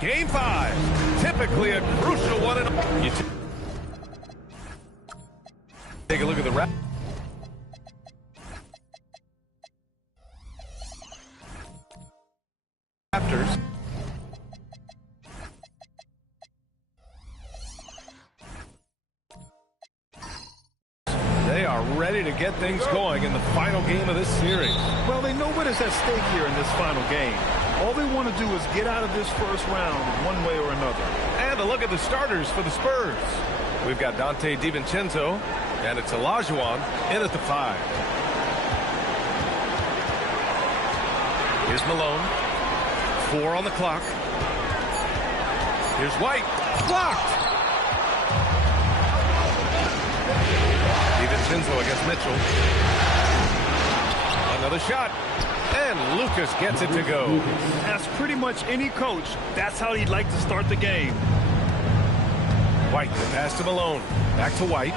Game 5. Typically a crucial one. You take a look at the Raptors. They are ready to get things going in the final game of this series. Well, they know what is at stake here in this final game. All they want to do is get out of this first round one way or another. And a look at the starters for the Spurs. We've got Dante DiVincenzo, and it's Olajuwon in at the 5. Here's Malone. 4 on the clock. Here's White. Blocked. DiVincenzo against Mitchell. Another shot. And Lucas gets it to go. Ask pretty much any coach. That's how he'd like to start the game. White, the pass to Malone. Back to White.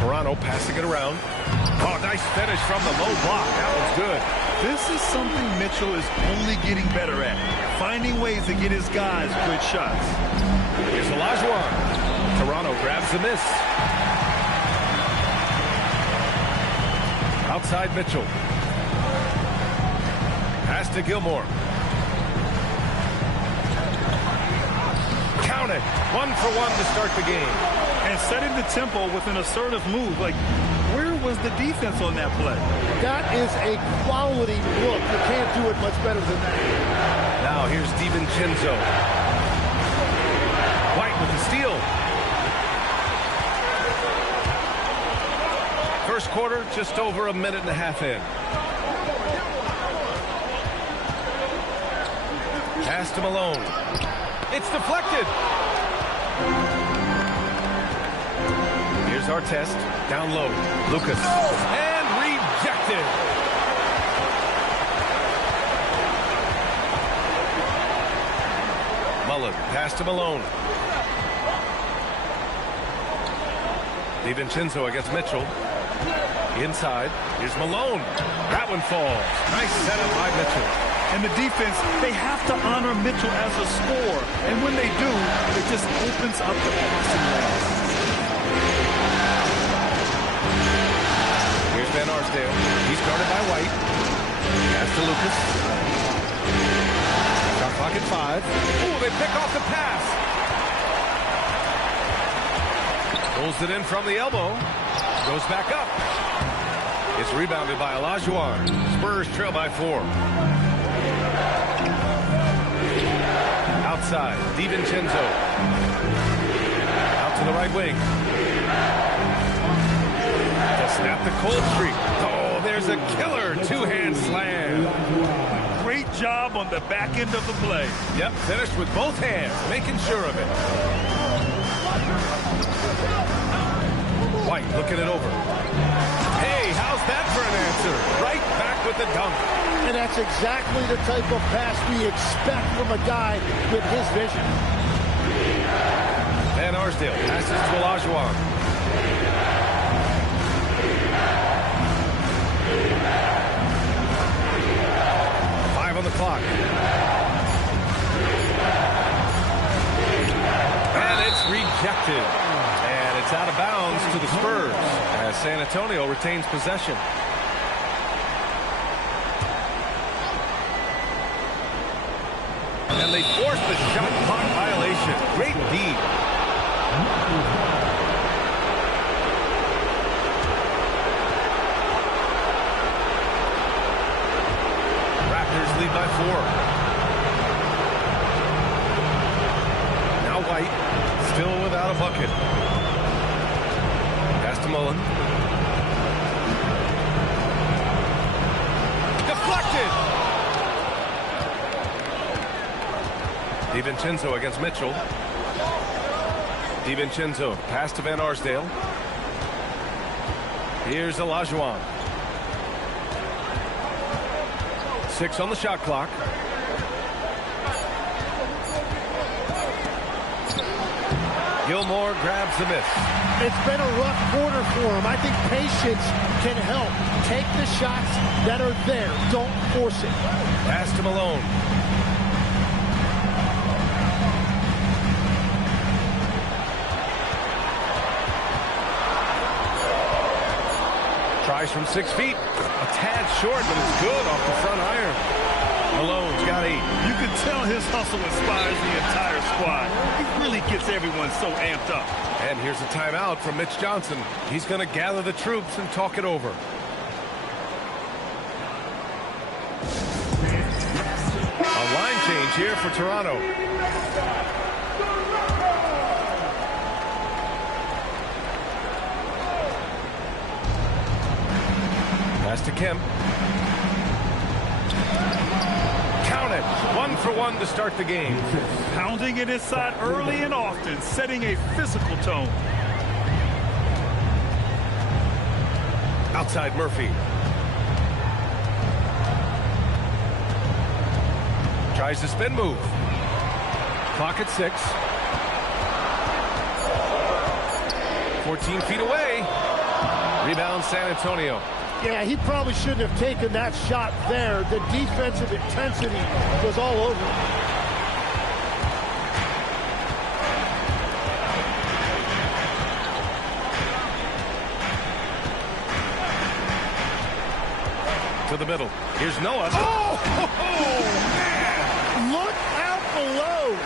Toronto passing it around. Oh, nice finish from the low block. That one's good. This is something Mitchell is only getting better at. Finding ways to get his guys good shots. Here's Olajuwon. Toronto grabs the miss. Outside Mitchell. Pass to Gilmore. Count it. 1 for 1 to start the game. And setting the tempo with an assertive move. Like, where was the defense on that play? That is a quality look. You can't do it much better than that. Now here's DiVincenzo. White with the steal. First quarter, just over a minute and a half in. Pass to Malone. It's deflected. Here's Artest. Down low. Lucas. And rejected. Mullen. Pass to Malone. DiVincenzo against Mitchell. Inside. Here's Malone. That one falls. Nice setup by Mitchell. And the defense, they have to honor Mitchell as a scorer. And when they do, it just opens up the passing lane. Here's Van Arsdale. He's guarded by White. Pass to Lucas. Shot clock at 5. Ooh, they pick off the pass. Pulls it in from the elbow. Goes back up. It's rebounded by Olajuwon. Spurs trail by 4. Outside, DiVincenzo. Out to the right wing. To snap the cold streak. Oh, there's a killer two-hand slam. Great job on the back end of the play. Yep, finished with both hands, making sure of it. White looking it over. Hey, how's that for an answer? Right back with the dunk. And that's exactly the type of pass we expect from a guy with his vision. Van Arsdale passes to Olajuwon. Five on the clock. And it's rejected. And it's out of bounds to the Spurs as San Antonio retains possession. And they force the shot clock violation. Great D. Raptors lead by 4. Now White, still without a bucket. Pass to Mullen. Deflected! DiVincenzo against Mitchell. DiVincenzo, pass to Van Arsdale. Here's Olajuwon. 6 on the shot clock. Gilmore grabs the miss. It's been a rough quarter for him. I think patience can help. Take the shots that are there. Don't force it. Pass to Malone. Tries from 6 feet. A tad short, but it's good off the front iron. Malone's got 8. You can tell his hustle inspires the entire squad. He really gets everyone so amped up. And here's a timeout from Mitch Johnson. He's going to gather the troops and talk it over. A line change here for Toronto. Pass to Kemp. Count it. 1 for 1 to start the game. Pounding it inside early and often, setting a physical tone. Outside Murphy. Tries the spin move. Clock at 6. 14 feet away. Rebound San Antonio. Yeah, he probably shouldn't have taken that shot there. The defensive intensity was all over him. To the middle. Here's Noah. Oh, man! Look out below.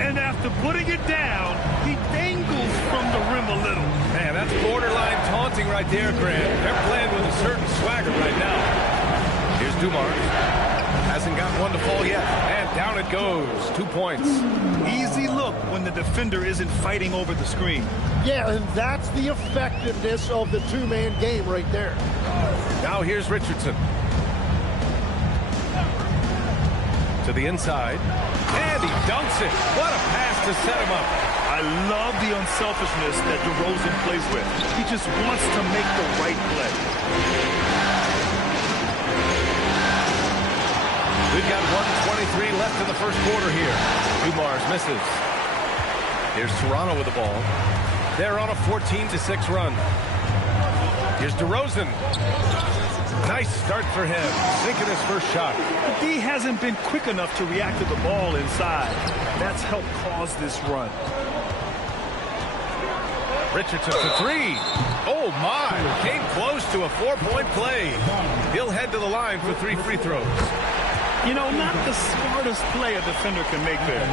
And after putting it down, he dangles from the rim a little. Man, that's borderline taunting right there, Grant. They're playing with a certain swagger right now. Here's Dumars. Hasn't got one to fall yet. And down it goes. 2 points. Easy look when the defender isn't fighting over the screen. Yeah, and that's the effectiveness of the two-man game right there. Now here's Richardson. To the inside. And he dunks it. What a pass to set him up. I love the unselfishness that DeRozan plays with. He just wants to make the right play. We've got 1:23 left in the first quarter here. Dumars misses. Here's Toronto with the ball. They're on a 14-6 run. Here's DeRozan. Nice start for him. Sinking his first shot. The D hasn't been quick enough to react to the ball inside. That's helped cause this run. Richardson for 3. Oh, my. Came close to a 4-point play. He'll head to the line for 3 free throws. You know, not the smartest play a defender can make there.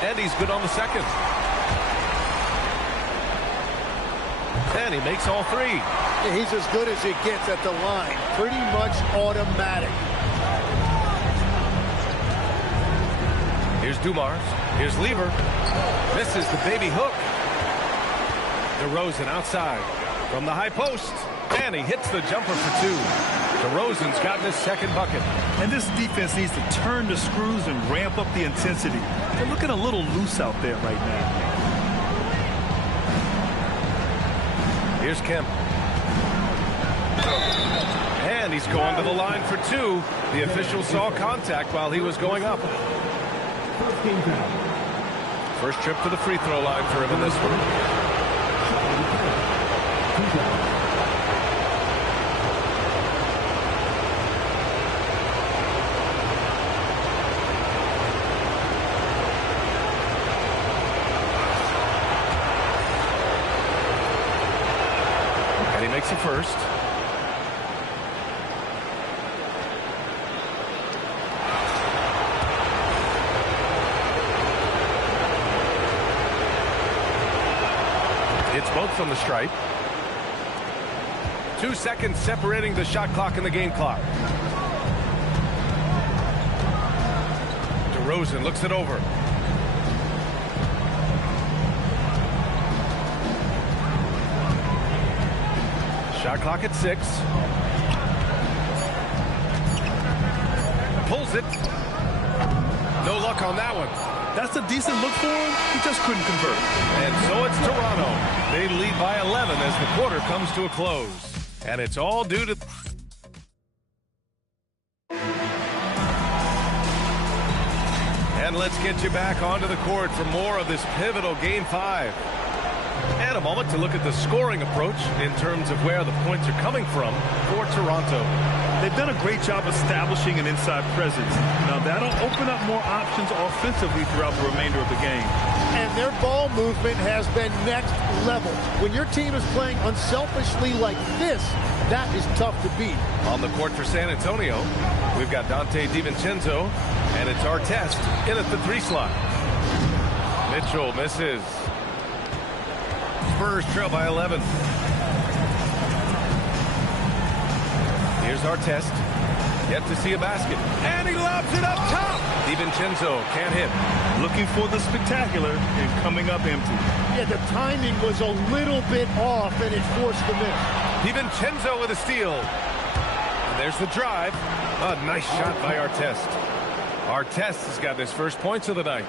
And he's good on the second. And he makes all 3. Yeah, he's as good as it gets at the line. Pretty much automatic. Here's Dumars. Here's Lever. Misses the baby hook. DeRozan outside from the high post. And he hits the jumper for 2. DeRozan's gotten his second bucket. And this defense needs to turn the screws and ramp up the intensity. They're looking a little loose out there right now. Here's Kemp. And he's going to the line for 2. The official saw contact while he was going up. First trip to the free throw line for him in this one. And he makes the first. It's both from the stripe. 2 seconds separating the shot clock and the game clock. DeRozan looks it over. Shot clock at 6. Pulls it. No luck on that one. That's a decent look for him. He just couldn't convert. And so it's Toronto. They lead by 11 as the quarter comes to a close. And it's all due to... And let's get you back onto the court for more of this pivotal Game 5. And a moment to look at the scoring approach in terms of where the points are coming from for Toronto. They've done a great job establishing an inside presence. Now that'll open up more options offensively throughout the remainder of the game. And their ball movement has been next level. When your team is playing unselfishly like this, that is tough to beat. On the court for San Antonio, we've got Dante DiVincenzo, and it's Artest in at the 3 slot. Mitchell misses. Spurs trail by 11. Here's Artest. Yet to see a basket. And he lobs it up top. DiVincenzo can't hit. Looking for the spectacular and coming up empty. Yeah, the timing was a little bit off, and it forced the miss. DiVincenzo with a steal. And there's the drive. A nice shot by Artest. Artest has got his first points of the night.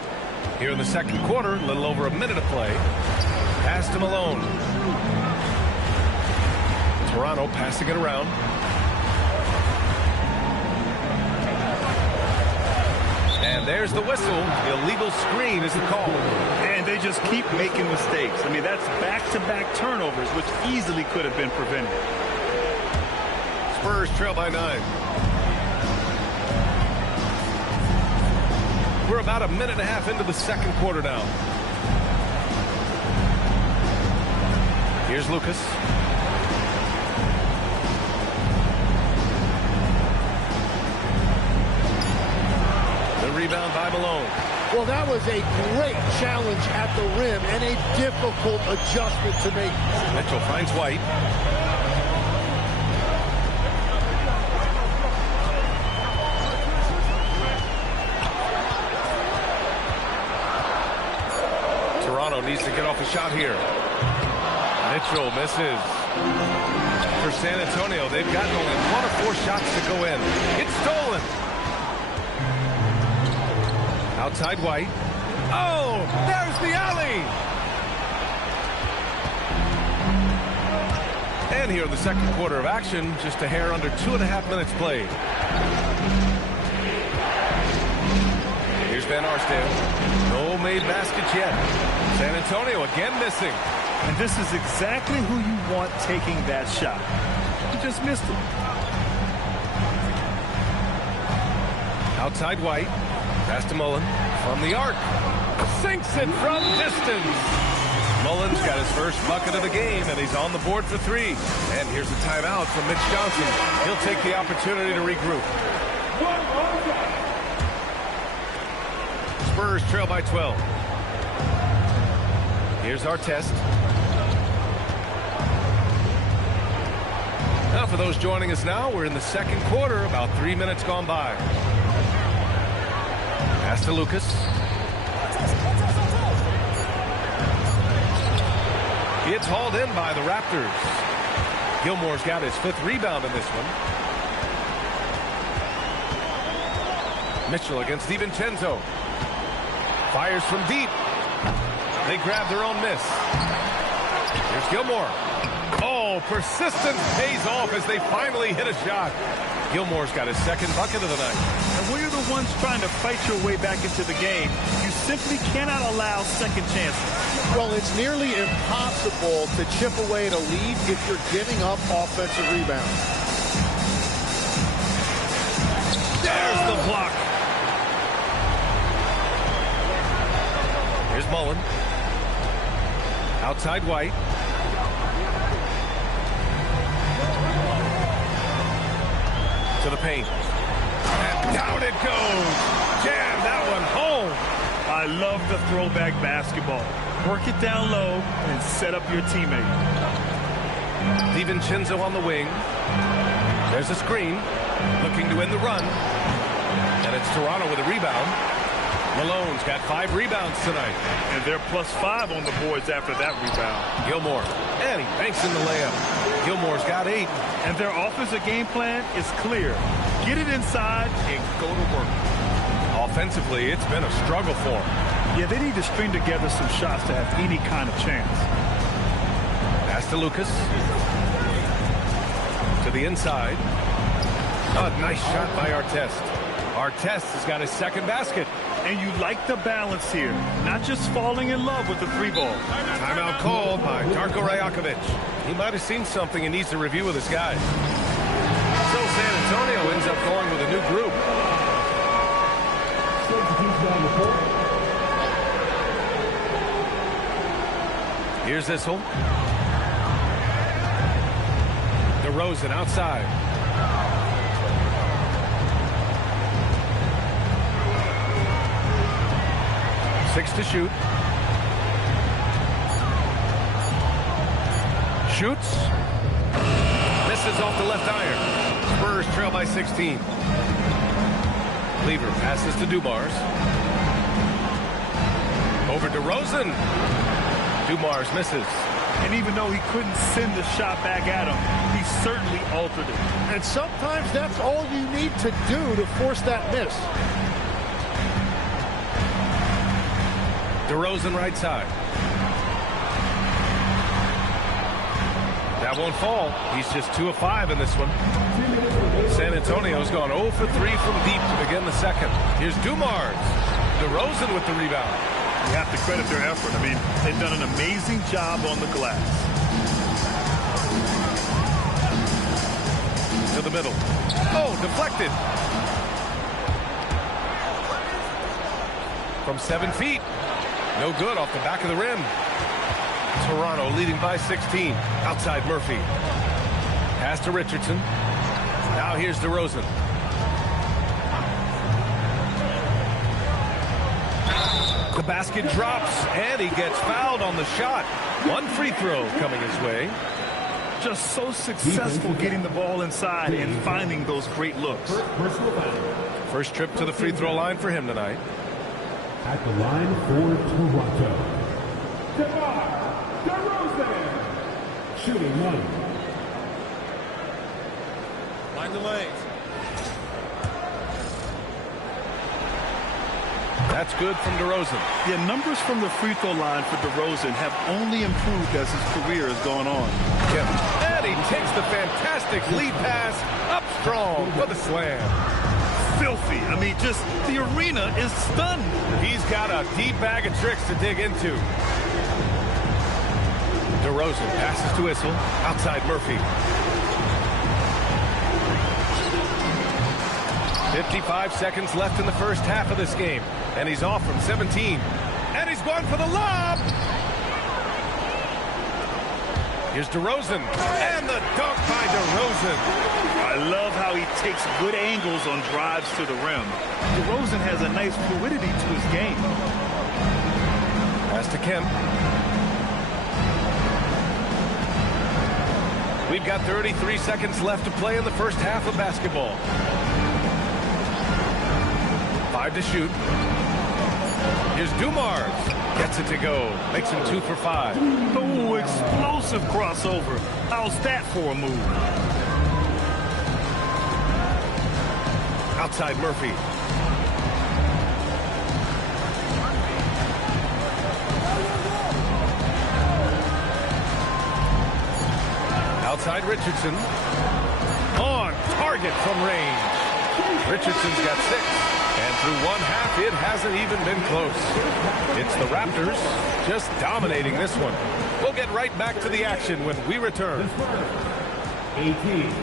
Here in the second quarter, a little over a minute of play. Pass to Malone. Toronto passing it around. And there's the whistle. Illegal screen is the call. And they just keep making mistakes. I mean, that's back-to-back turnovers, which easily could have been prevented. Spurs trail by 9. We're about a minute and a half into the second quarter now. Here's Lucas. The rebound by Malone. Well, that was a great challenge at the rim and a difficult adjustment to make. Mitchell finds White. Toronto needs to get off a shot here. Mitchell misses. For San Antonio, they've gotten only 1 of 4 shots to go in. It's stolen. Outside White. Oh, there's the alley. And here in the second quarter of action, just a hair under 2.5 minutes played. Here's Van Arsdale. No made baskets yet. San Antonio again missing. And this is exactly who you want taking that shot. You just missed it. Outside White. Pass to Mullen. From the arc. Sinks it from distance. Mullen's got his first bucket of the game, and he's on the board for 3. And here's a timeout from Mitch Johnson. He'll take the opportunity to regroup. Spurs trail by 12. Here's Artest. Now for those joining us now, we're in the second quarter, about 3 minutes gone by. Pass to Lucas. It's hauled in by the Raptors. Gilmore's got his 5th rebound in this one. Mitchell against DiVincenzo. Fires from deep. They grab their own miss. Here's Gilmore. Oh, persistence pays off as they finally hit a shot. Gilmore's got his 2nd bucket of the night. And when you're the ones trying to fight your way back into the game, you simply cannot allow second chances. Well, it's nearly impossible to chip away at a lead if you're giving up offensive rebounds. There's the block. Here's Mullen. Outside White. To the paint. And down it goes. Jam that one home. I love the throwback basketball. Work it down low and set up your teammate. DiVincenzo on the wing. There's a screen. Looking to win the run. And it's Toronto with a rebound. Malone's got 5 rebounds tonight. And they're +5 on the boards after that rebound. Gilmore. And he banks in the layup. Gilmore's got 8. And their offensive game plan is clear. Get it inside and go to work. Offensively, it's been a struggle for them. Yeah, they need to string together some shots to have any kind of chance. Pass to Lucas. To the inside. A nice shot by Artest. Artest has got his second basket. And you like the balance here. Not just falling in love with the three ball. Timeout called by Darko Rajakovic. He might have seen something and needs to review with his guys. So San Antonio ends up going with a new group. Here's Issel. DeRozan outside. Six to shoot. Shoots. Misses off the left iron. Spurs trail by 16. Lever passes to Dumars. Over DeRozan. Dumars misses. And even though he couldn't send the shot back at him, he certainly altered it. And sometimes that's all you need to do to force that miss. DeRozan right side. That won't fall. He's just 2 of 5 in this one. San Antonio's gone 0 for 3 from deep to begin the second. Here's Dumars. DeRozan with the rebound. You have to credit their effort. I mean, they've done an amazing job on the glass. To the middle. Oh, deflected. From 7 feet. No good off the back of the rim. Toronto leading by 16. Outside Murphy. Pass to Richardson. Now here's DeRozan. The basket drops, and he gets fouled on the shot. One free throw coming his way. Just so successful getting the ball inside and finding those great looks. First trip to the free throw line for him tonight. At the line for Toronto, DeRozan, shooting 1. Line the lanes. That's good from DeRozan. Yeah, numbers from the free throw line for DeRozan have only improved as his career has gone on. And he takes the fantastic lead pass up strong for the slam. Filthy. I mean, just the arena is stunned. He's got a deep bag of tricks to dig into. DeRozan passes to Issel. Outside Murphy. 55 seconds left in the first half of this game. And he's off from 17. And he's going for the lob. Here's DeRozan. And the dunk by DeRozan. I love how he takes good angles on drives to the rim. DeRozan has a nice fluidity to his game. Pass to Kemp. We've got 33 seconds left to play in the first half of basketball. 5 to shoot. Here's Dumars. Gets it to go. Makes him 2 for 5. Oh, explosive crossover. How's that for a move? Outside Murphy. Outside Richardson. On target from range. Richardson's got 6. And through one half, it hasn't even been close. It's the Raptors just dominating this one. We'll get right back to the action when we return. 18.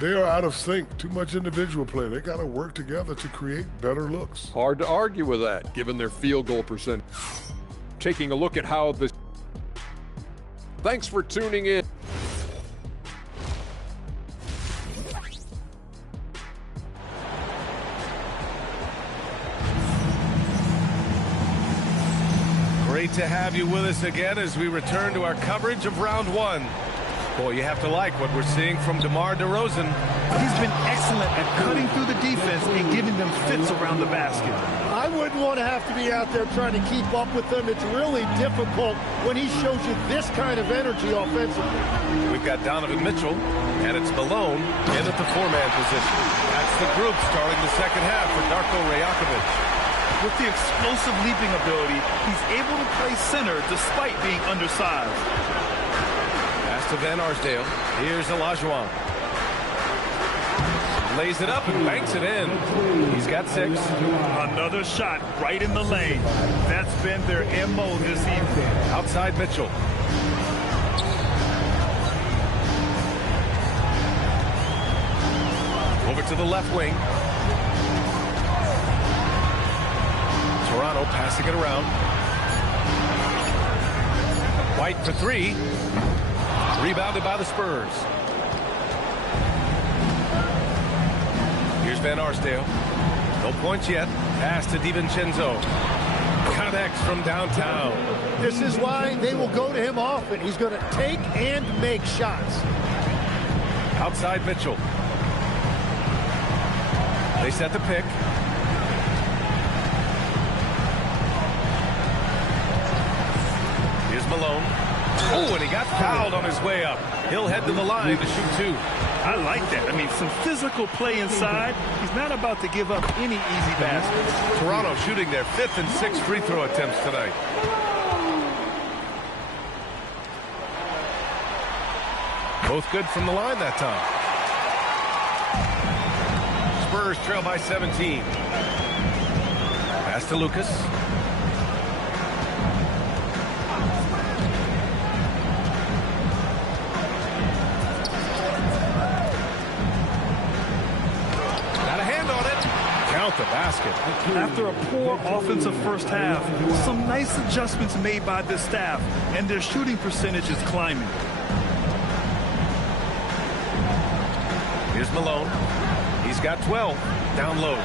They are out of sync. Too much individual play. They got to work together to create better looks. Hard to argue with that, given their field goal percent. Taking a look at how the... Thanks for tuning in. Great to have you with us again as we return to our coverage of round 1. Boy, you have to like what we're seeing from DeMar DeRozan. He's been excellent at cutting through the defense and giving them fits around the basket. I wouldn't want to have to be out there trying to keep up with them. It's really difficult when he shows you this kind of energy offensively. We've got Donovan Mitchell, and it's Malone in at the 4-man position. That's the group starting the second half for Darko Rajakovic. With the explosive leaping ability, he's able to play center despite being undersized. Pass to Van Arsdale. Here's Olajuwon. Lays it up and banks it in. He's got 6. Another shot right in the lane. That's been their MO this evening. Outside Mitchell. Over to the left wing. Toronto passing it around. White for 3. Rebounded by the Spurs. Here's Van Arsdale. No points yet. Pass to DiVincenzo. Connects from downtown. This is why they will go to him often. He's going to take and make shots. Outside Mitchell. They set the pick. Here's Malone. Oh, and he got fouled on his way up. He'll head to the line to shoot 2. I like that. I mean, some physical play inside. He's not about to give up any easy baskets. Toronto shooting their 5th and 6th free throw attempts tonight. Both good from the line that time. Spurs trail by 17. Pass to Lucas. The basket. After a poor offensive first half, some nice adjustments made by this staff, and their shooting percentage is climbing. Here's Malone. He's got 12. Down low.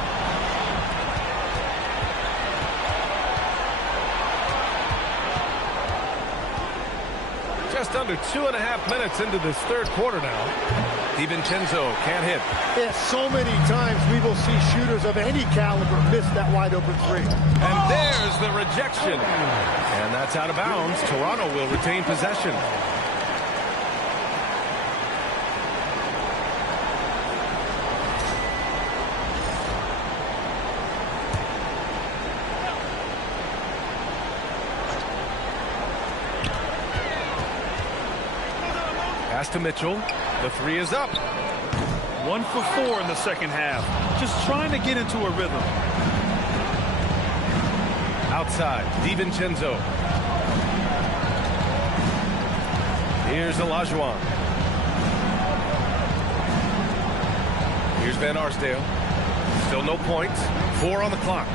Just under 2.5 minutes into this third quarter now. DiVincenzo can't hit. Yeah, so many times we will see shooters of any caliber miss that wide open 3. And there's the rejection. And that's out of bounds. Toronto will retain possession. Pass to Mitchell. The 3 is up. 1 for 4 in the second half. Just trying to get into a rhythm. Outside, DiVincenzo. Here's Olajuwon. Here's Van Arsdale. Still no points. 4 on the clock.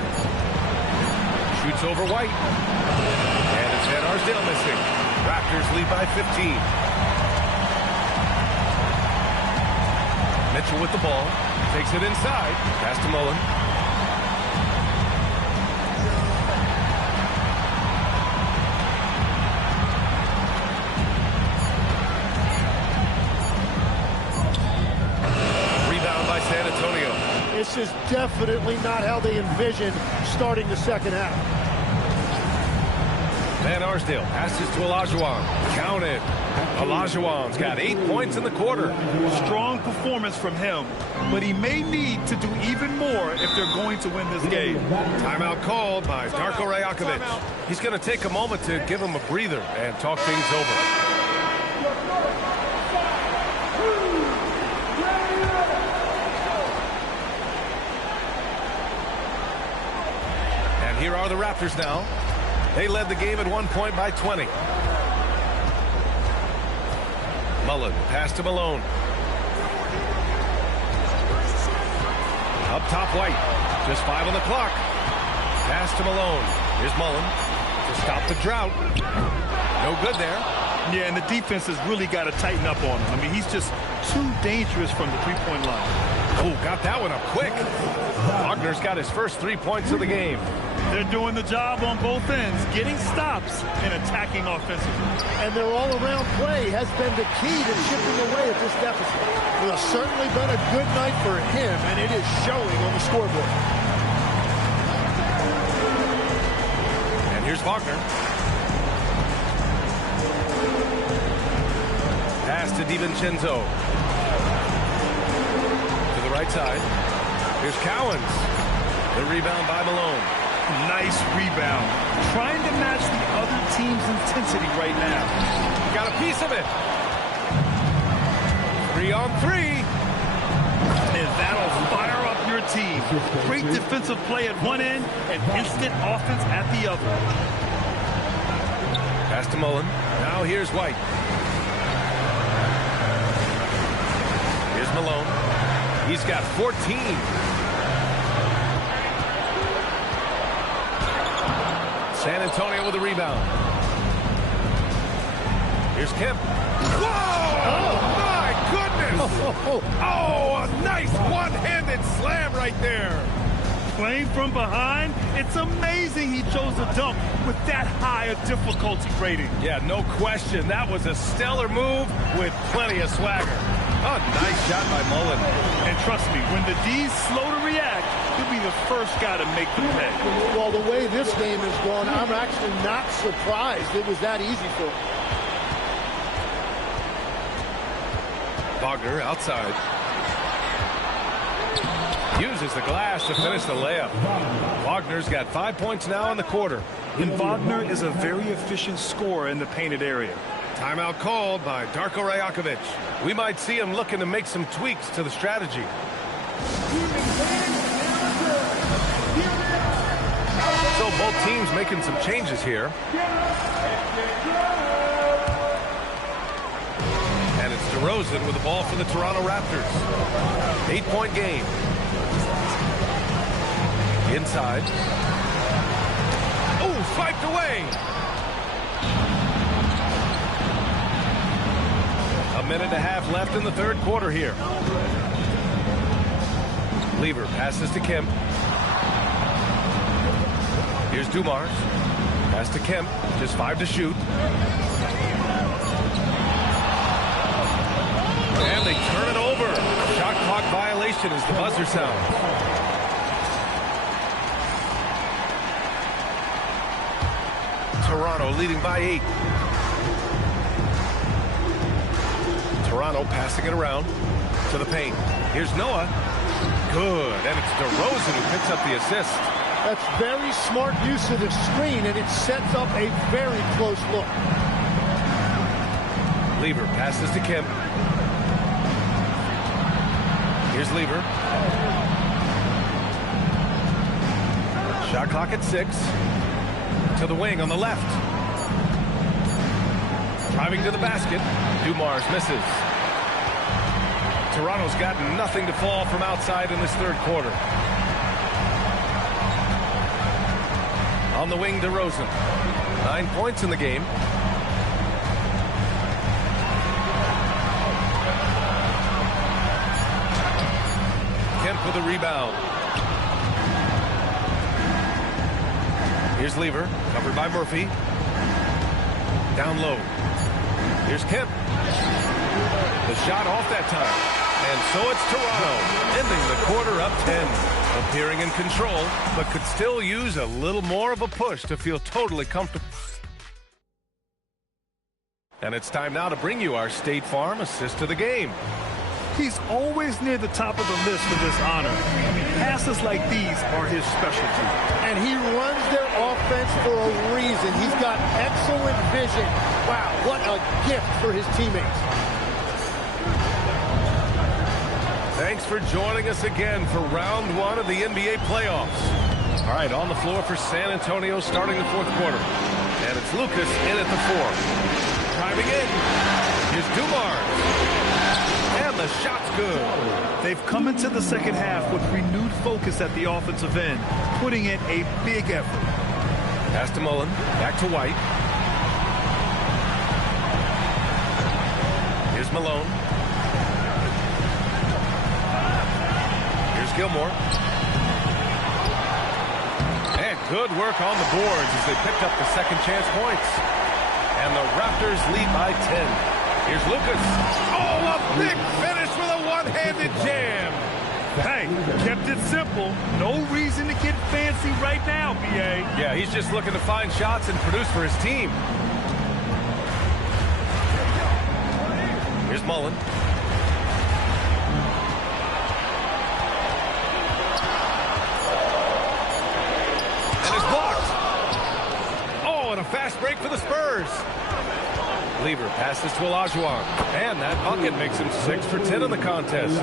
Shoots over White. And it's Van Arsdale missing. Raptors lead by 15. Mitchell with the ball. Takes it inside. Pass to Mullen. Rebound by San Antonio. This is definitely not how they envisioned starting the second half. Van Arsdale passes to Olajuwon. Counted. Olajuwon's got 8 points in the quarter. Strong performance from him, but he may need to do even more if they're going to win this game. Timeout called by Darko Rajakovic. He's going to take a moment to give him a breather and talk things over. And here are the Raptors now. They led the game at 1 point by 20. Mullen, pass to Malone. Up top, White. Just 5 on the clock. Pass to Malone. Here's Mullen to stop the drought. No good there. Yeah, and the defense has really got to tighten up on him. I mean, he's just too dangerous from the three-point line. Oh, got that one up quick. Wagner's got his first 3 points of the game. They're doing the job on both ends, getting stops and attacking offensively. And their all-around play has been the key to chipping away at this deficit. It has certainly been a good night for him, and it is showing on the scoreboard. And here's Wagner. Pass to DiVincenzo. To the right side. Here's Cowens. The rebound by Malone. Nice rebound. Trying to match the other team's intensity right now. Got a piece of it. 3 on 3. And that'll fire up your team. Great defensive play at one end and instant offense at the other. Pass to Mullen. Now here's White. Here's Malone. He's got 14. San Antonio with a rebound. Here's Kemp. Whoa! Oh, my goodness! Oh, a nice one-handed slam right there. Playing from behind, it's amazing he chose to dunk with that high a difficulty rating. Yeah, no question. That was a stellar move with plenty of swagger. Oh, nice shot by Mullen. And trust me, when the D's slow to react, he'll be the first guy to make the pay. Well, the way this game is going, I'm actually not surprised it was that easy for him. Wagner outside. Uses the glass to finish the layup. Wagner's got 5 points now in the quarter. And Wagner is a very efficient scorer in the painted area. Timeout called by Darko Rajakovic. We might see him looking to make some tweaks to the strategy. So both teams making some changes here. And it's DeRozan with the ball for the Toronto Raptors. 8-point game. Inside. Oh, swiped away. A minute and a half left in the third quarter here. Lever passes to Kemp. Here's Dumars. Pass to Kemp. Just 5 to shoot. And they turn it over. Shot clock violation as the buzzer sounds. Toronto leading by 8. Toronto passing it around to the paint. Here's Noah. Good. And it's DeRozan who picks up the assist. That's very smart use of the screen, and it sets up a very close look. Lever passes to Kemp. Here's Lever. Shot clock at 6. To the wing on the left. Driving to the basket. Dumars misses. Toronto's got nothing to fall from outside in this third quarter. On the wing, DeRozan. 9 points in the game. Kemp with a rebound. Here's Lever, covered by Murphy. Down low. Here's Kemp. The shot off that time. And so it's Toronto, ending the quarter up 10. Appearing in control, but could still use a little more of a push to feel totally comfortable. And it's time now to bring you our State Farm assist of the game. He's always near the top of the list for this honor. Passes like these are his specialty. And he runs their offense for a reason. He's got excellent vision. Wow, what a gift for his teammates. Thanks for joining us again for round 1 of the NBA playoffs. All right, on the floor for San Antonio starting the fourth quarter. And it's Lucas in at the 4. Driving in. Here's Dumars. And the shot's good. They've come into the second half with renewed focus at the offensive end, putting in a big effort. Pass to Mullen. Back to White. Here's Malone. Here's Gilmore. And good work on the boards as they picked up the second chance points. And the Raptors lead by 10. Here's Lucas. Oh, a big finish with a one-handed jam. Hey, kept it simple. No reason to get fancy right now, B.A. Yeah, he's just looking to find shots and produce for his team. Here's Mullen. And his fast break for the Spurs. Lever passes to Olajuwon, and that bucket makes him 6 for 10 in the contest.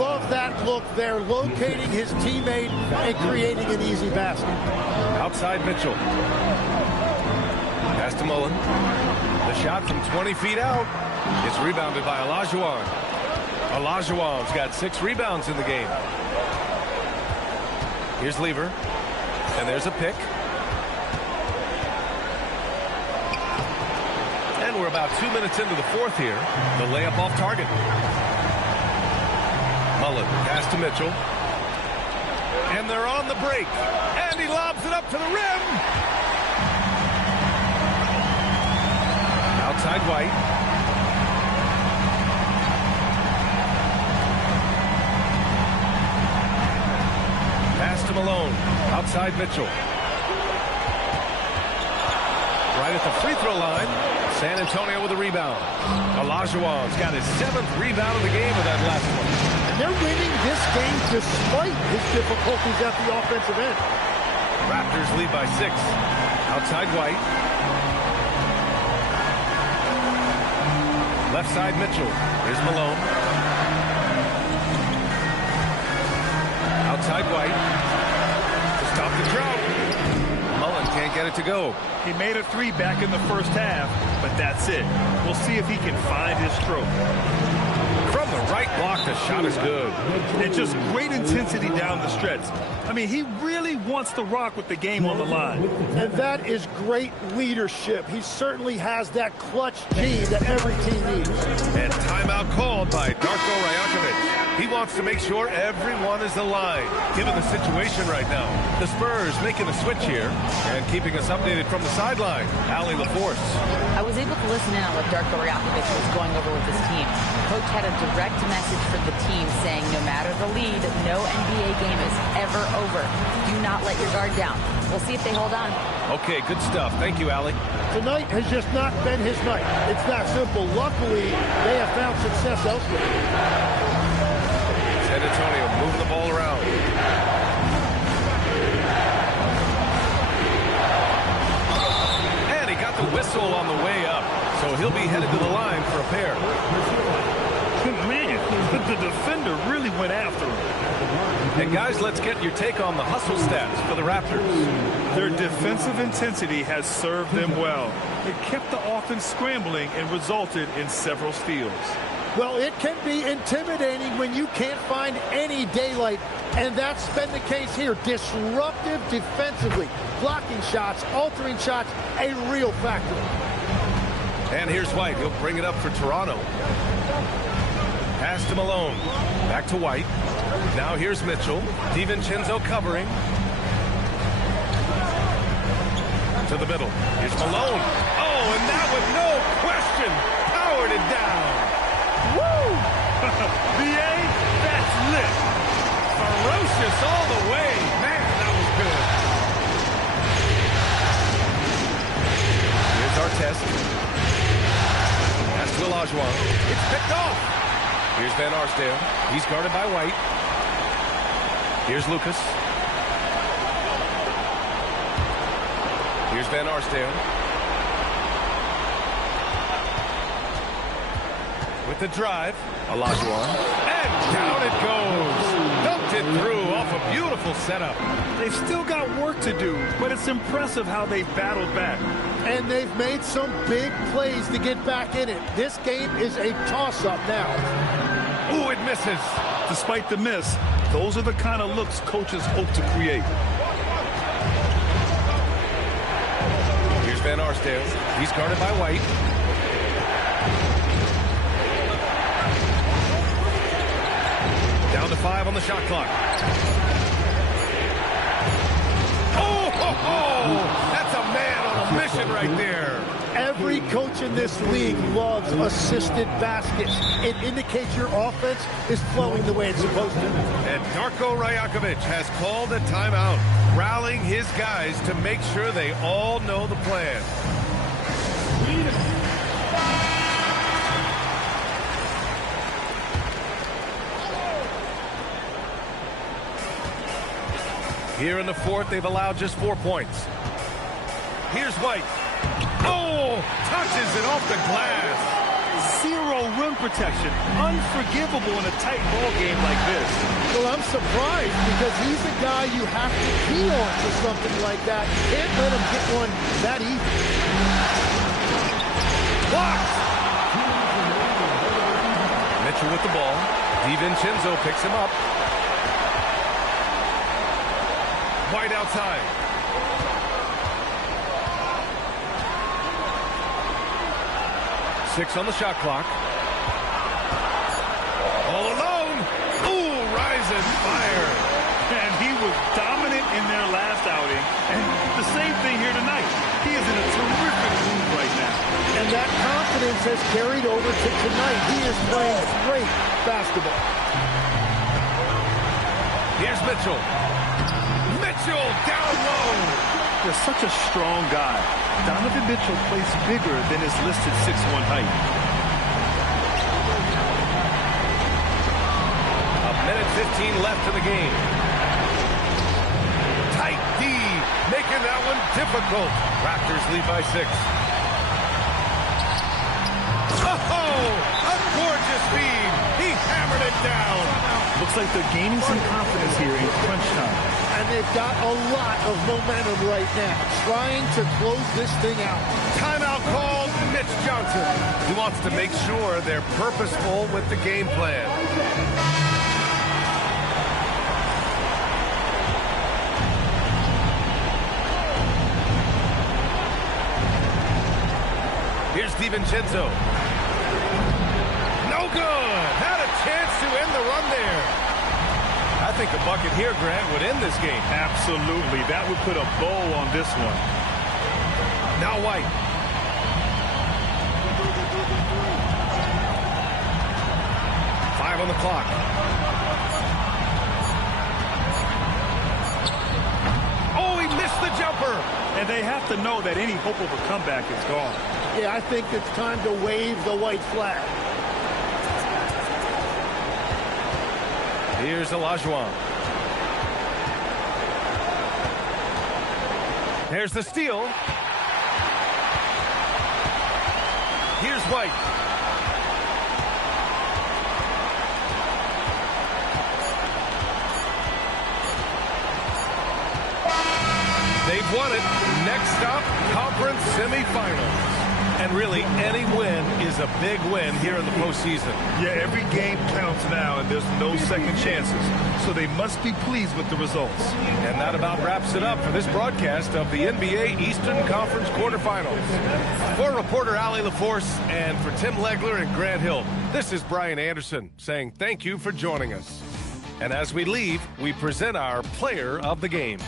Love that look there, locating his teammate and creating an easy basket. Outside Mitchell. Pass to Mullen. The shot from 20 feet out. It's rebounded by Olajuwon. Olajuwon's got 6 rebounds in the game. Here's Lever. And there's a pick. And we're about 2 minutes into the fourth here. The layup off target. Mullen pass to Mitchell. And they're on the break. And he lobs it up to the rim. Outside White. Pass to Malone. Outside Mitchell. Right at the free throw line. San Antonio with a rebound. Olajuwon's got his 7th rebound of the game with that last one. And they're winning this game despite his difficulties at the offensive end. Raptors lead by 6. Outside White. Left side Mitchell. Here's Malone. Outside White. To stop the drought. Mullen can't get it to go. He made a 3 back in the first half, but that's it. We'll see if he can find his stroke. From the right block, the shot is good. And just great intensity down the stretch. I mean, he really wants to rock with the game on the line. And that is great leadership. He certainly has that clutch gene that every team needs. And timeout called by Darko Rajakovic. He wants to make sure everyone is aligned, given the situation right now. The Spurs making a switch here and keeping us updated from the sideline. Allie LaForce. I was able to listen in on what Darko Rajakovic was going over with his team. Coach had a direct message for the team saying no matter the lead, no NBA game is ever over. Do not let your guard down. We'll see if they hold on. Okay, good stuff. Thank you, Allie. Tonight has just not been his night. It's that simple. Luckily, they have found success elsewhere. San Antonio moving the ball around. And he got the whistle on the way up, so he'll be headed to the line for a pair. Man, the defender really went after him. And guys, let's get your take on the hustle stats for the Raptors. Their defensive intensity has served them well. It kept the offense scrambling and resulted in several steals. Well, it can be intimidating when you can't find any daylight, and that's been the case here. Disruptive defensively, blocking shots, altering shots, a real factor. And here's White. He'll bring it up for Toronto. Pass to Malone. Back to White. Now here's Mitchell. DiVincenzo covering. To the middle. Here's Malone. Oh, and that with no question powered it down. Woo! VA, that's lit. Ferocious all the way. Man, that was good. Here's Artest. Pass to Olajuwon. It's picked off. Here's Van Arsdale. He's guarded by White. Here's Lucas. Here's Van Arsdale. With the drive. Olajuwon. And down it goes. Dumped it through off a beautiful setup. They've still got work to do, but it's impressive how they've battled back. And they've made some big plays to get back in it. This game is a toss-up now. Ooh, it misses. Despite the miss, those are the kind of looks coaches hope to create. Here's Van Arsdale. He's guarded by White. Down to 5 on the shot clock. Oh, ho, ho! That's a man on a mission right there. Every coach in this league loves assisted baskets. It indicates your offense is flowing the way it's supposed to. And Darko Rajakovic has called a timeout, rallying his guys to make sure they all know the plan. Here in the fourth, they've allowed just 4 points. Here's White. touches it off the glass. Zero rim protection. Unforgivable in a tight ball game like this. Well, I'm surprised because he's the guy you have to key on for something like that. Can't let him get one that easy. Blocked. Mitchell with the ball. DiVincenzo picks him up. White outside. Six on the shot clock. All alone. Ooh, rise and fire. And he was dominant in their last outing. And the same thing here tonight. He is in a terrific mood right now. And that confidence has carried over to tonight. He is playing great basketball. Here's Mitchell. Mitchell down low. They're such a strong guy. Donovan Mitchell plays bigger than his listed 6'1" height. A minute 15 left in the game. Tight D, making that one difficult. Raptors lead by 6. Oh, a gorgeous feed. He hammered it down. Looks like they're gaining some confidence here in crunch time. And they've got a lot of momentum right now, trying to close this thing out. Timeout called. Mitch Johnson. He wants to make sure they're purposeful with the game plan. Here's DiVincenzo. No good. Had a chance to end the run there. I think a bucket here, Grant, would end this game. Absolutely. That would put a bow on this one. Now White. Five on the clock. Oh, he missed the jumper. And they have to know that any hope of a comeback is gone. Yeah, I think it's time to wave the white flag. Here's Olajuwon. Here's the steal. Here's White. They've won it. Next stop, conference semifinals. And really, any win is a big win here in the postseason. Yeah, every game counts now, and there's no second chances. So they must be pleased with the results. And that about wraps it up for this broadcast of the NBA Eastern Conference quarterfinals. For reporter Allie LaForce and for Tim Legler and Grant Hill, this is Brian Anderson saying thank you for joining us. And as we leave, we present our player of the game.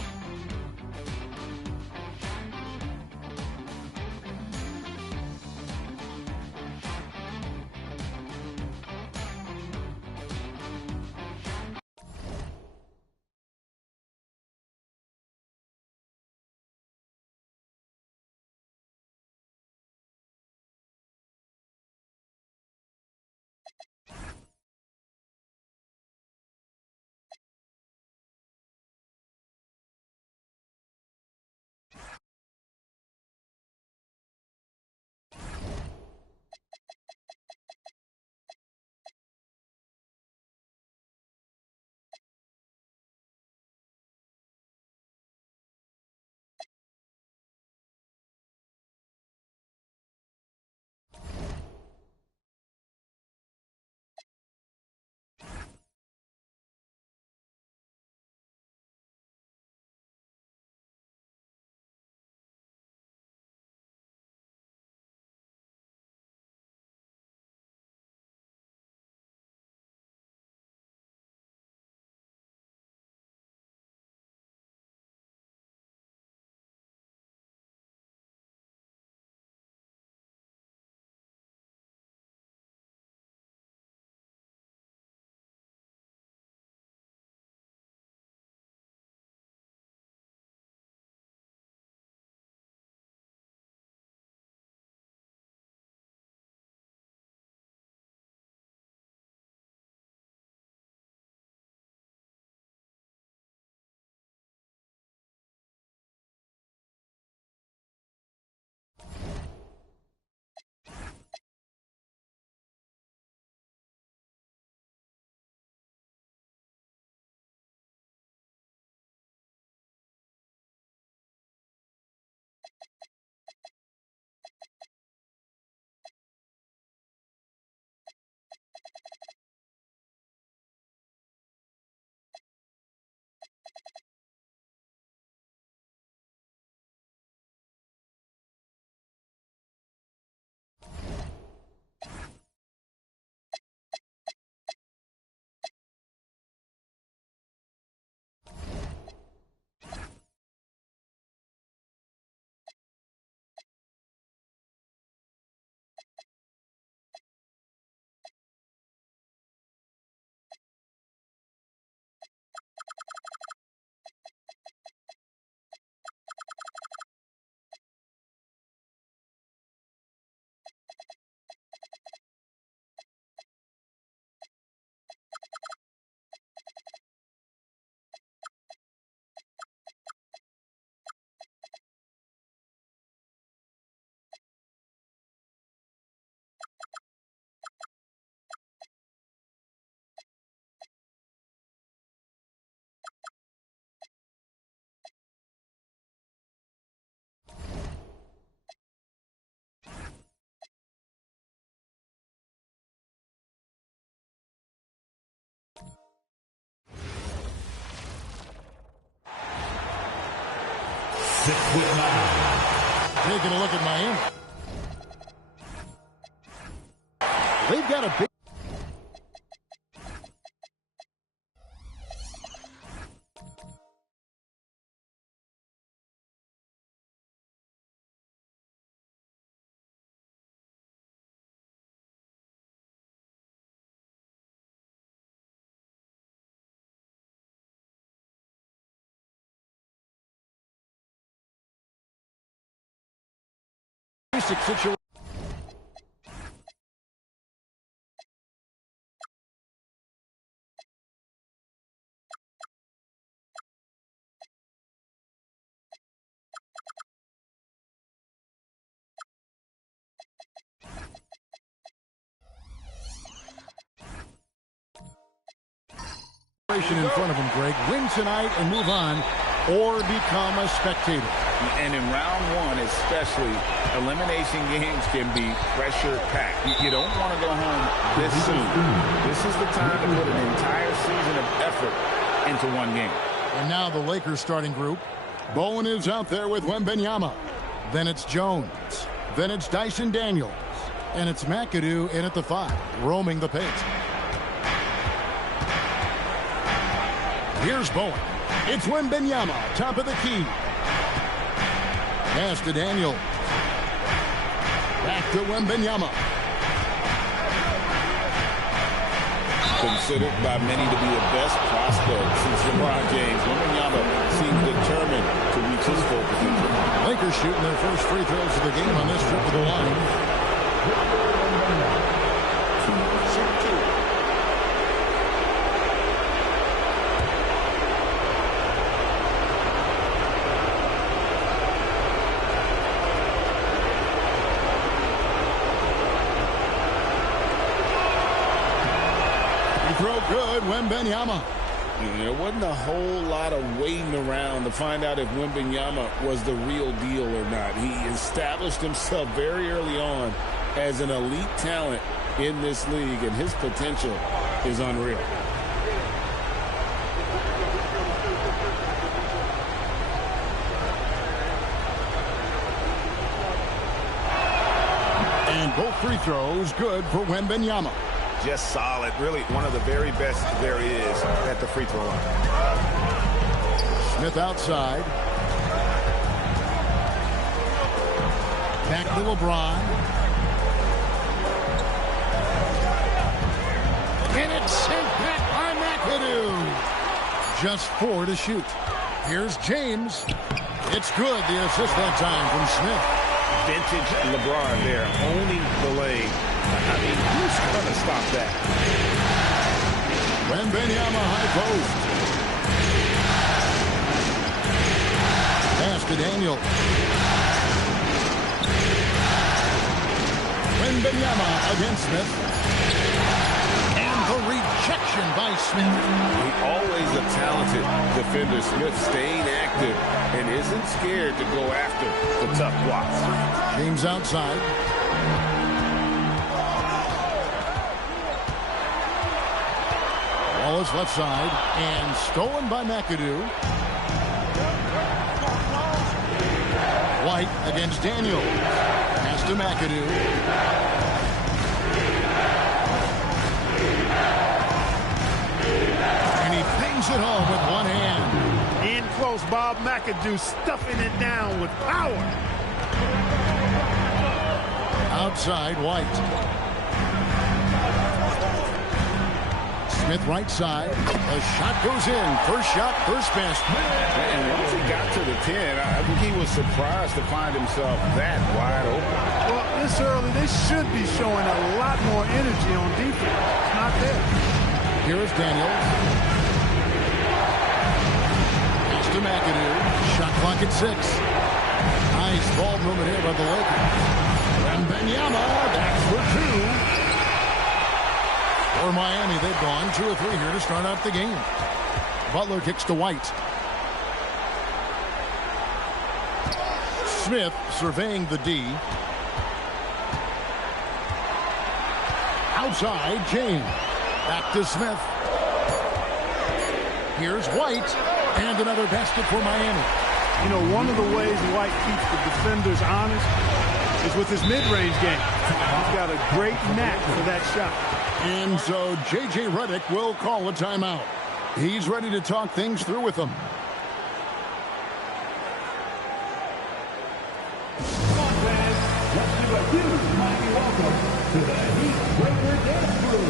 6'9". Taking a look at Miami. They've got a big... situation. In front of him, Greg. Win tonight and move on, or become a spectator. And in round one, especially, elimination games can be pressure-packed. You don't want to go home this soon. This is the time to put an entire season of effort into one game. And now the Lakers starting group. Bowen is out there with Wembanyama. Then it's Jones. Then it's Dyson Daniels. And it's McAdoo in at the 5, roaming the paint. Here's Bowen. It's Wembanyama, top of the key. Pass to Daniels. Back to Wembanyama. Considered by many to be the best prospect since LeBron James, Wembanyama seems determined to reach his full potential. Lakers shooting their first free throws of the game on this trip to the line. Throw good, Wembanyama. There wasn't a whole lot of waiting around to find out if Wembanyama was the real deal or not. He established himself very early on as an elite talent in this league, and his potential is unreal. And both free throws good for Wembanyama. Just solid. Really one of the very best there is at the free throw line. Smith outside. Back to LeBron. And it's sent back by McAdoo. Just 4 to shoot. Here's James. It's good. The assist that time from Smith. Vintage LeBron there, owning the lane. I mean, who's going to stop that? Wembanyama high post. Pass to Daniels. Wembanyama against Smith. And the rejection by Smith. He always a talented defender. Smith staying active and isn't scared to go after the tough blocks. James outside. Wallace left side and stolen by McAdoo. White against Daniels. Pass to McAdoo. And he bangs it home with one hand. In close, Bob McAdoo stuffing it down with power. Outside, White. Smith right side. The shot goes in. First shot, first best. And once he got to the 10, I think he was surprised to find himself that wide open. Well, this early, they should be showing a lot more energy on defense. It's not there. Here is Daniels. Pass to McAdoo. Shot clock at 6. Nice ball movement here by the Lakers. Wembanyama, that's for 2. For Miami, they've gone 2 or 3 here to start out the game. Butler kicks to White. Smith surveying the D. Outside, James. Back to Smith. Here's White. And another basket for Miami. You know, one of the ways White keeps the defenders honest is with his mid-range game. He's got a great knack for that shot. And so J.J. Redick will call a timeout. He's ready to talk things through with them. Come on, fans. Let's give a huge mighty welcome to the Heat Breaker Dance Crew.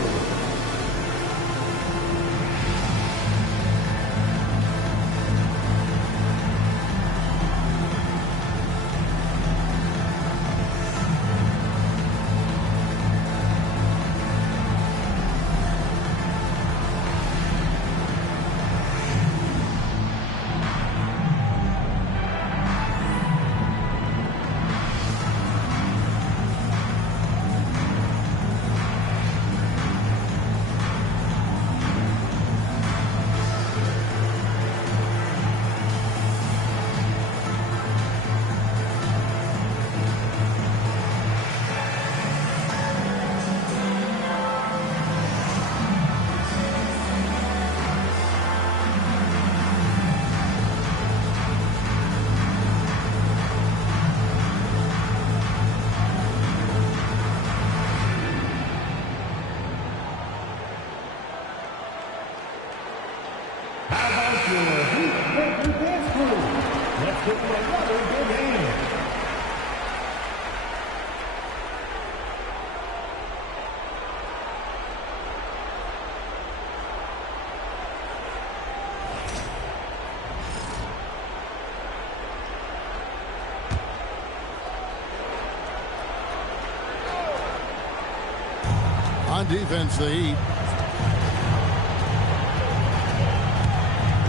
On defense, the Heat.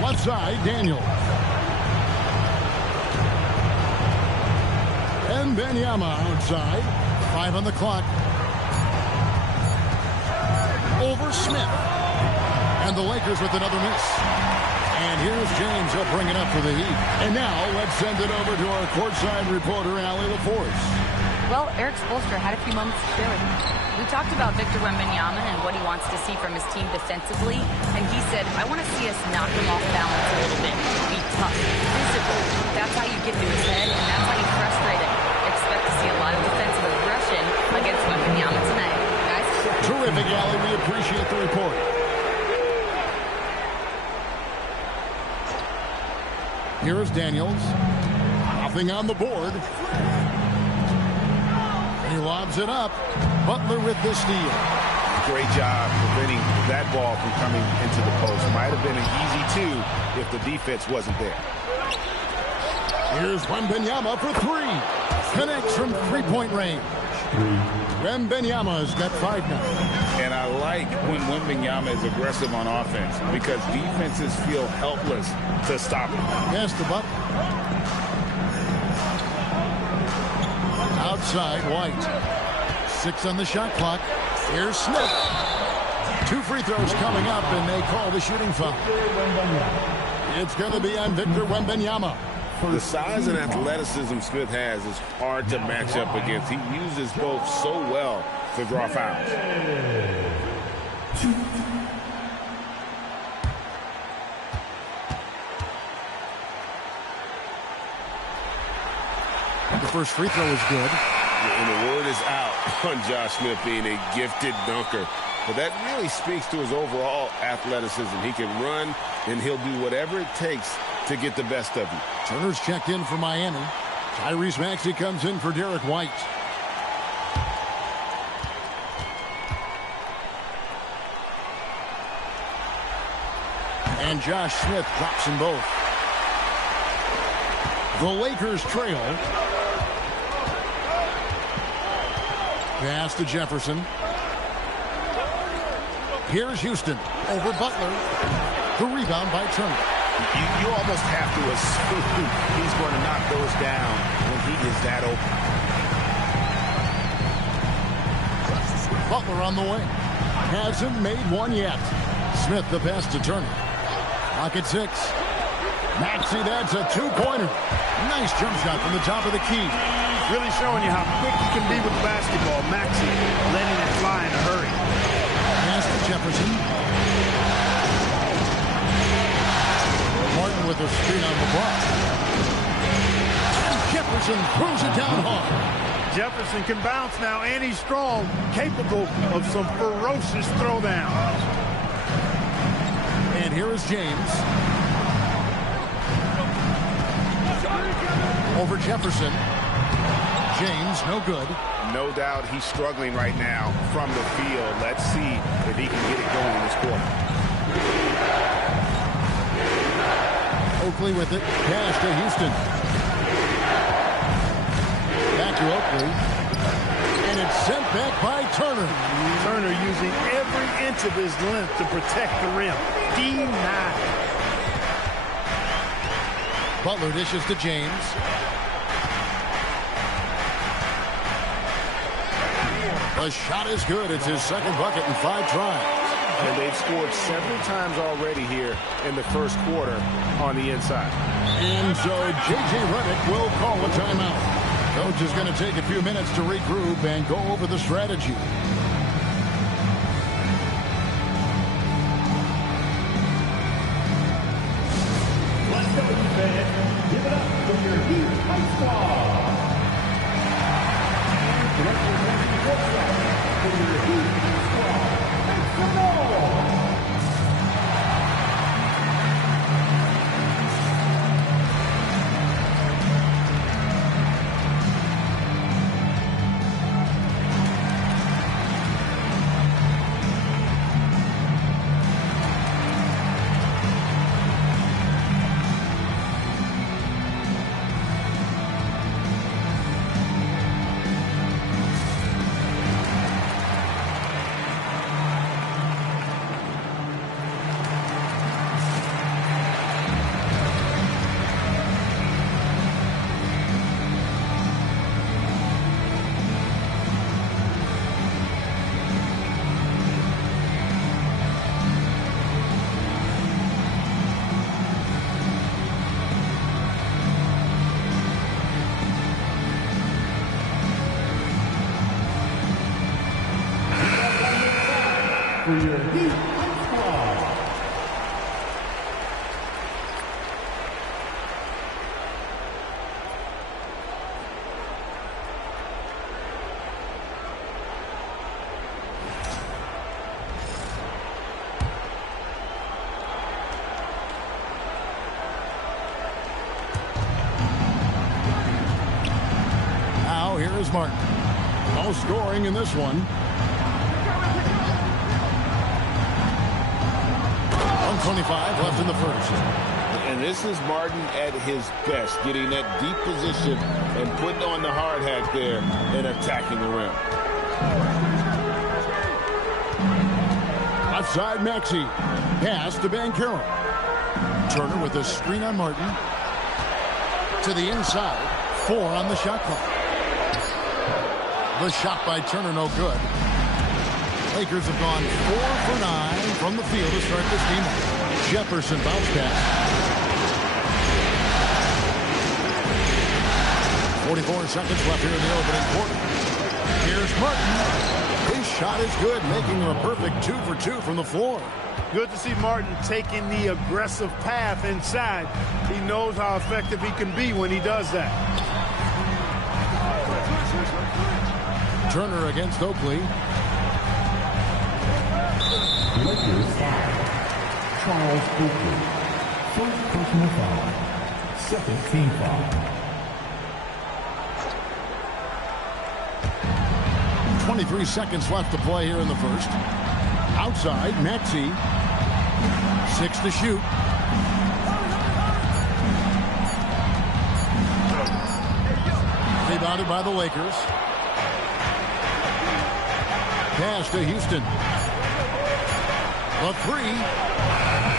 Left side, Daniel. And Wembanyama outside. 5 on the clock. Over Smith. And the Lakers with another miss. And here's James. He'll bring it up for the Heat. And now let's send it over to our courtside reporter, Allie LaForce. Well, Eric Spoelstra had a few moments to share with me. We talked about Victor Wembanyama and what he wants to see from his team defensively, and he said, I want to see us knock him off balance a little bit, be tough, physical. That's how you get to his head, and that's how you frustrate him. Expect to see a lot of defensive aggression against Wembanyama tonight. Guys? Terrific, Allie. We appreciate the report. Here's Daniels. Nothing on the board. He lobs it up. Butler with the steal. Great job preventing that ball from coming into the post. Might have been an easy 2 if the defense wasn't there. Here's Wembanyama for 3. Connects from three-point range. Wembanyama's got 5 now. And I like when Wembanyama is aggressive on offense because defenses feel helpless to stop him. Pass to Butler. Outside, White. 6 on the shot clock. Here's Smith. 2 free throws coming up, and they call the shooting foul. It's going to be on Victor Wembanyama. The size and athleticism Smith has is hard to match up against. He uses both so well to draw fouls. The first free throw is good. And the word is out on Josh Smith being a gifted dunker. But that really speaks to his overall athleticism. He can run, and he'll do whatever it takes to get the best of you. Turner's checked in for Miami. Tyrese Maxey comes in for Derek White. And Josh Smith drops them both. The Lakers trail. Pass to Jefferson. Here's Houston over Butler. The rebound by Turner. You almost have to assume he's going to knock those down when he is that open. Butler on the way. Hasn't made one yet. Smith the pass to Turner. Clock at 6. Maxey, that's a 2-pointer. Nice jump shot from the top of the key. Really showing you how quick he can be with the basketball. Maxey letting it fly in a hurry. Pass to Jefferson. Martin with a screen on the block. Jefferson throws it down hard. Jefferson can bounce now, and he's strong, capable of some ferocious throwdowns. And here is James. Over Jefferson. James, no good. No doubt he's struggling right now from the field. Let's see if he can get it going in this quarter. Oakley with it. Pass to Houston. Back to Oakley. And it's sent back by Turner. Turner using every inch of his length to protect the rim. Denied. Butler dishes to James. The shot is good. It's his second bucket in 5 tries. And they've scored several times already here in the first quarter on the inside. And so J.J. Redick will call a timeout. Coach is going to take a few minutes to regroup and go over the strategy. Let's go, fans. Give it up for your Heat High Squad. And representing for your Heat High Squad, make some noise. For your Heat Squad. Now here is Martin. No scoring in this one. 125 left in the first. And this is Martin at his best, getting that deep position and putting on the hard hat there and attacking the rim. Left side, Maxey. Pass to Banchero. Turner with a screen on Martin. To the inside. 4 on the shot clock. The shot by Turner, no good. Lakers have gone 4 for 9 from the field to start this game. Jefferson bounce pass. 44 seconds left here in the opening quarter. Here's Martin. His shot is good, making him a perfect 2 for 2 from the floor. Good to see Martin taking the aggressive path inside. He knows how effective he can be when he does that. Turner against Oakley. Lakers foul. Charles Oakley. First personal foul. Second team foul. 23 seconds left to play here in the first. Outside, Maxey. 6 to shoot. Rebounded by the Lakers. Pass to Houston. The 3.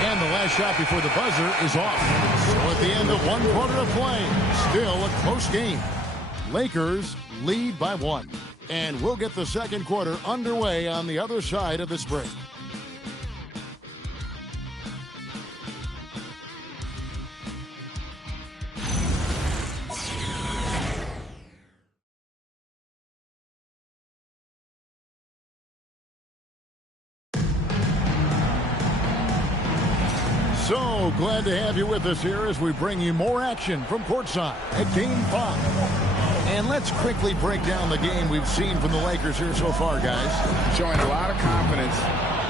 And the last shot before the buzzer is off. So at the end of 1 quarter of play, still a close game. Lakers lead by 1. And we'll get the second quarter underway on the other side of this break. So glad to have you with us here as we bring you more action from courtside at Game 5. And let's quickly break down the game we've seen from the Lakers here so far, guys. Showing a lot of confidence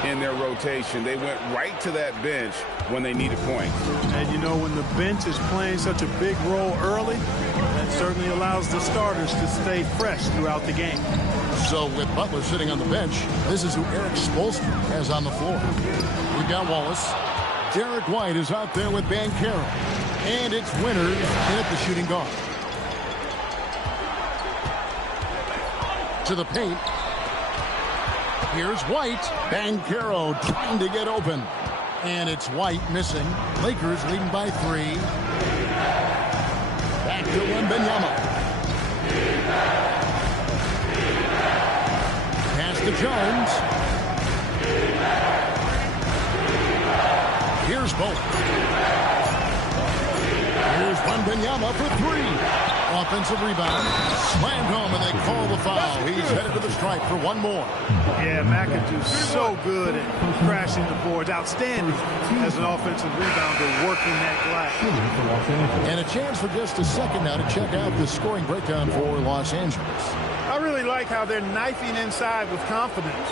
in their rotation. They went right to that bench when they needed points. And you know, when the bench is playing such a big role early, that certainly allows the starters to stay fresh throughout the game. So with Butler sitting on the bench, this is who Eric Spoelstra has on the floor. We've got Wallace. Derek White is out there with Banchero. And it's Winters in at the shooting guard. To the paint. Here's White. Banchero trying to get open. And it's White missing. Lakers leading by 3. Back to Wembanyama. Pass to Jones. Here's Bolt. Here's Wembanyama for 3. Offensive rebound. Slammed home, and they call the foul. He's headed to the stripe for one more. Yeah, McAdoo's so good at crashing the boards. Outstanding as an offensive rebounder working that glass. And a chance for just a second now to check out the scoring breakdown for Los Angeles. I really like how they're knifing inside with confidence,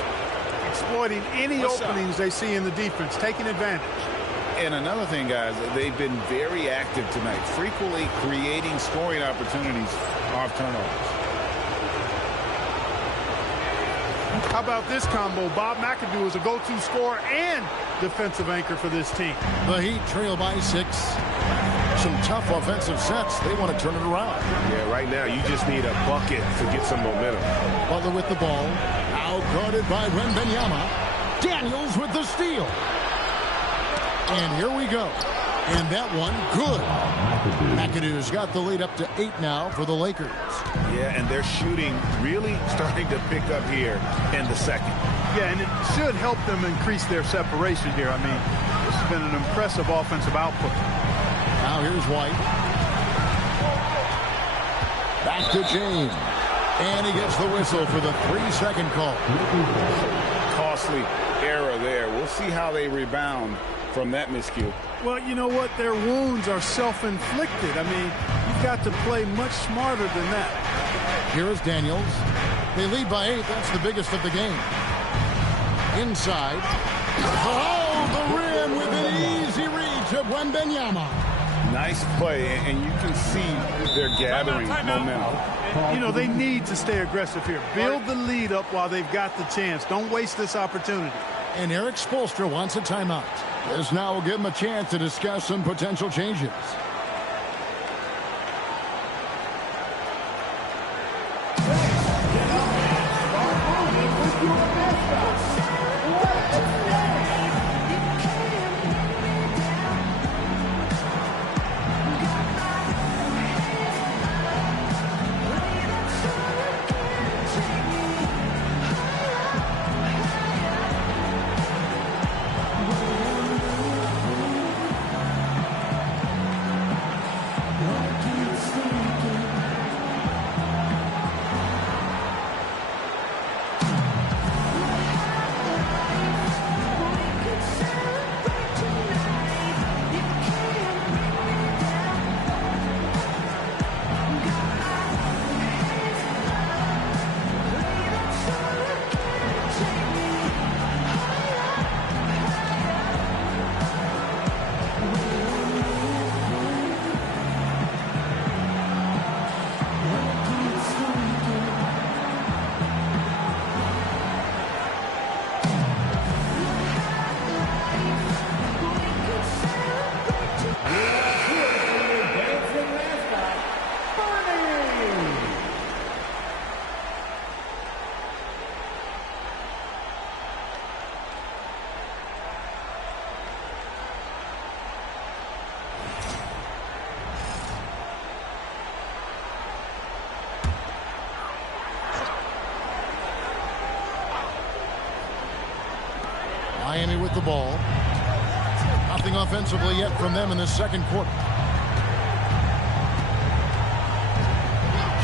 exploiting any openings they see in the defense, taking advantage. And another thing, guys, they've been very active tonight, frequently creating scoring opportunities off turnovers. How about this combo? Bob McAdoo is a go-to scorer and defensive anchor for this team. The Heat trail by 6. Some tough offensive sets. They want to turn it around. Yeah, right now you just need a bucket to get some momentum. Butler with the ball. Out guarded by Wembanyama. Daniels with the steal. And here we go. And that one, good. McAdoo's got the lead up to 8 now for the Lakers. Yeah, and their shooting really starting to pick up here in the second. Yeah, and it should help them increase their separation here. I mean, this has been an impressive offensive output. Now here's White. Back to James. And he gets the whistle for the 3-second call. Costly error there. We'll see how they rebound from that miscue. Well, you know what? Their wounds are self-inflicted. I mean, you've got to play much smarter than that. Here is Daniels. They lead by 8. That's the biggest of the game. Inside. Oh, the rim with an easy reach of Wembanyama. Nice play, and you can see they're gathering momentum. And, you know, they need to stay aggressive here. Build the lead up while they've got the chance. Don't waste this opportunity. And Eric Spoelstra wants a timeout. This now will give him a chance to discuss some potential changes. Miami with the ball. Nothing offensively yet from them in the second quarter.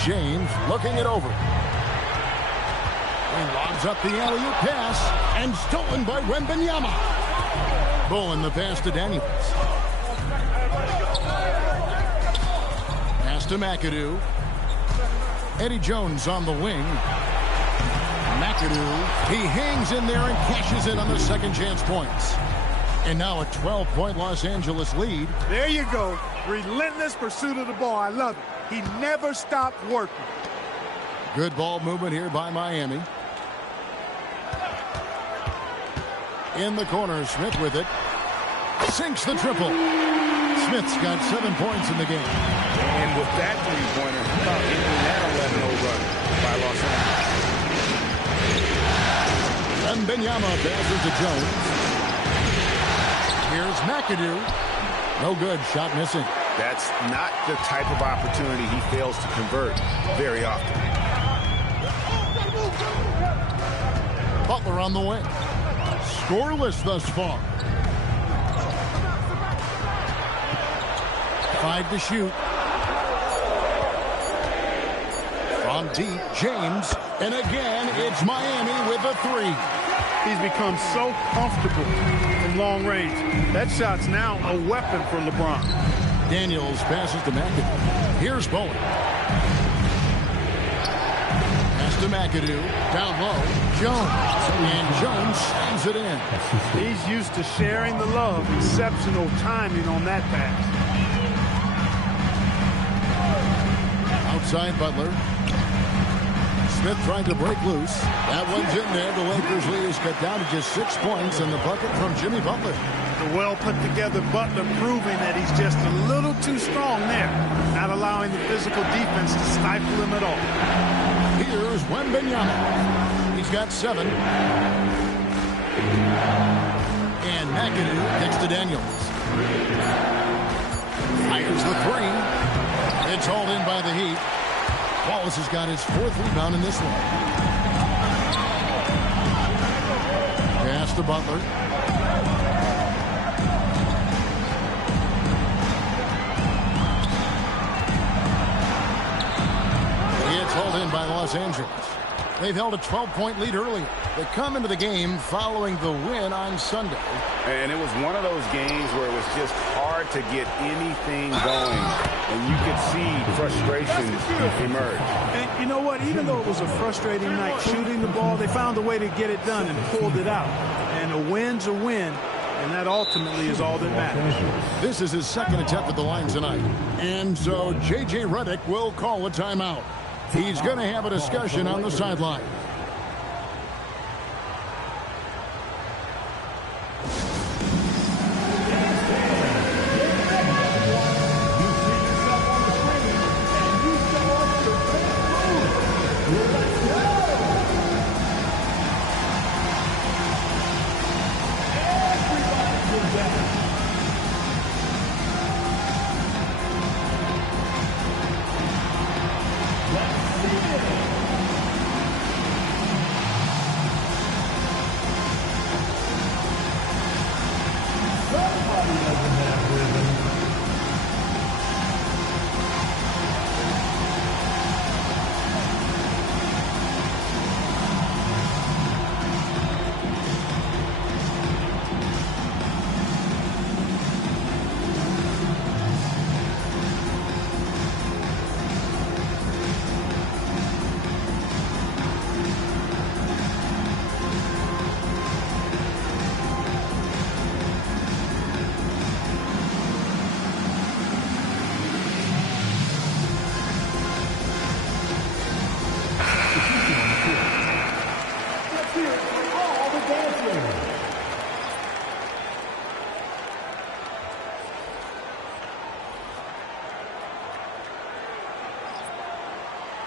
James looking it over. He lobs up the alley-oop pass and stolen by Wembanyama. Bowen the pass to Daniels. Pass to McAdoo. Eddie Jones on the wing. McAdoo, he hangs in there and cashes in on the second chance points. And now a 12-point Los Angeles lead. There you go. Relentless pursuit of the ball. I love it. He never stopped working. Good ball movement here by Miami. In the corner, Smith with it. Sinks the triple. Smith's got 7 points in the game. And with that three-pointer, about ending that 11-0 run by Los Angeles. And Wembanyama passes to Jones. Here's McAdoo. No good. Shot missing. That's not the type of opportunity he fails to convert very often. Butler on the wing. Scoreless thus far. 5 to shoot. From deep, James. And again, it's Miami with a 3. He's become so comfortable from long range. That shot's now a weapon for LeBron. Daniels passes to McAdoo. Here's Bowen. Pass to McAdoo. Down low. Jones. And Jones slams it in. He's used to sharing the love. Exceptional timing on that pass. Outside Butler. Smith trying to break loose. That one's in there. The Lakers lead is cut down to just 6 points, and the bucket from Jimmy Butler. The well-put-together Butler proving that he's just a little too strong there, not allowing the physical defense to stifle him at all. Here's Wembanyama. He's got 7. And McAdoo kicks to Daniels. Fires the 3. It's hauled in by the Heat. Wallace has got his 4th rebound in this one. Pass to Butler. It's hauled in by Los Angeles. They've held a 12-point lead earlier. They come into the game following the win on Sunday. And it was one of those games where it was just hard to get anything going. And you could see frustration emerge. And you know what? Even though it was a frustrating night shooting the ball, they found a way to get it done and pulled it out. And a win's a win, and that ultimately is all that matters. This is his 2nd attempt at the line tonight. And so J.J. Redick will call a timeout. He's going to have a discussion on the sideline.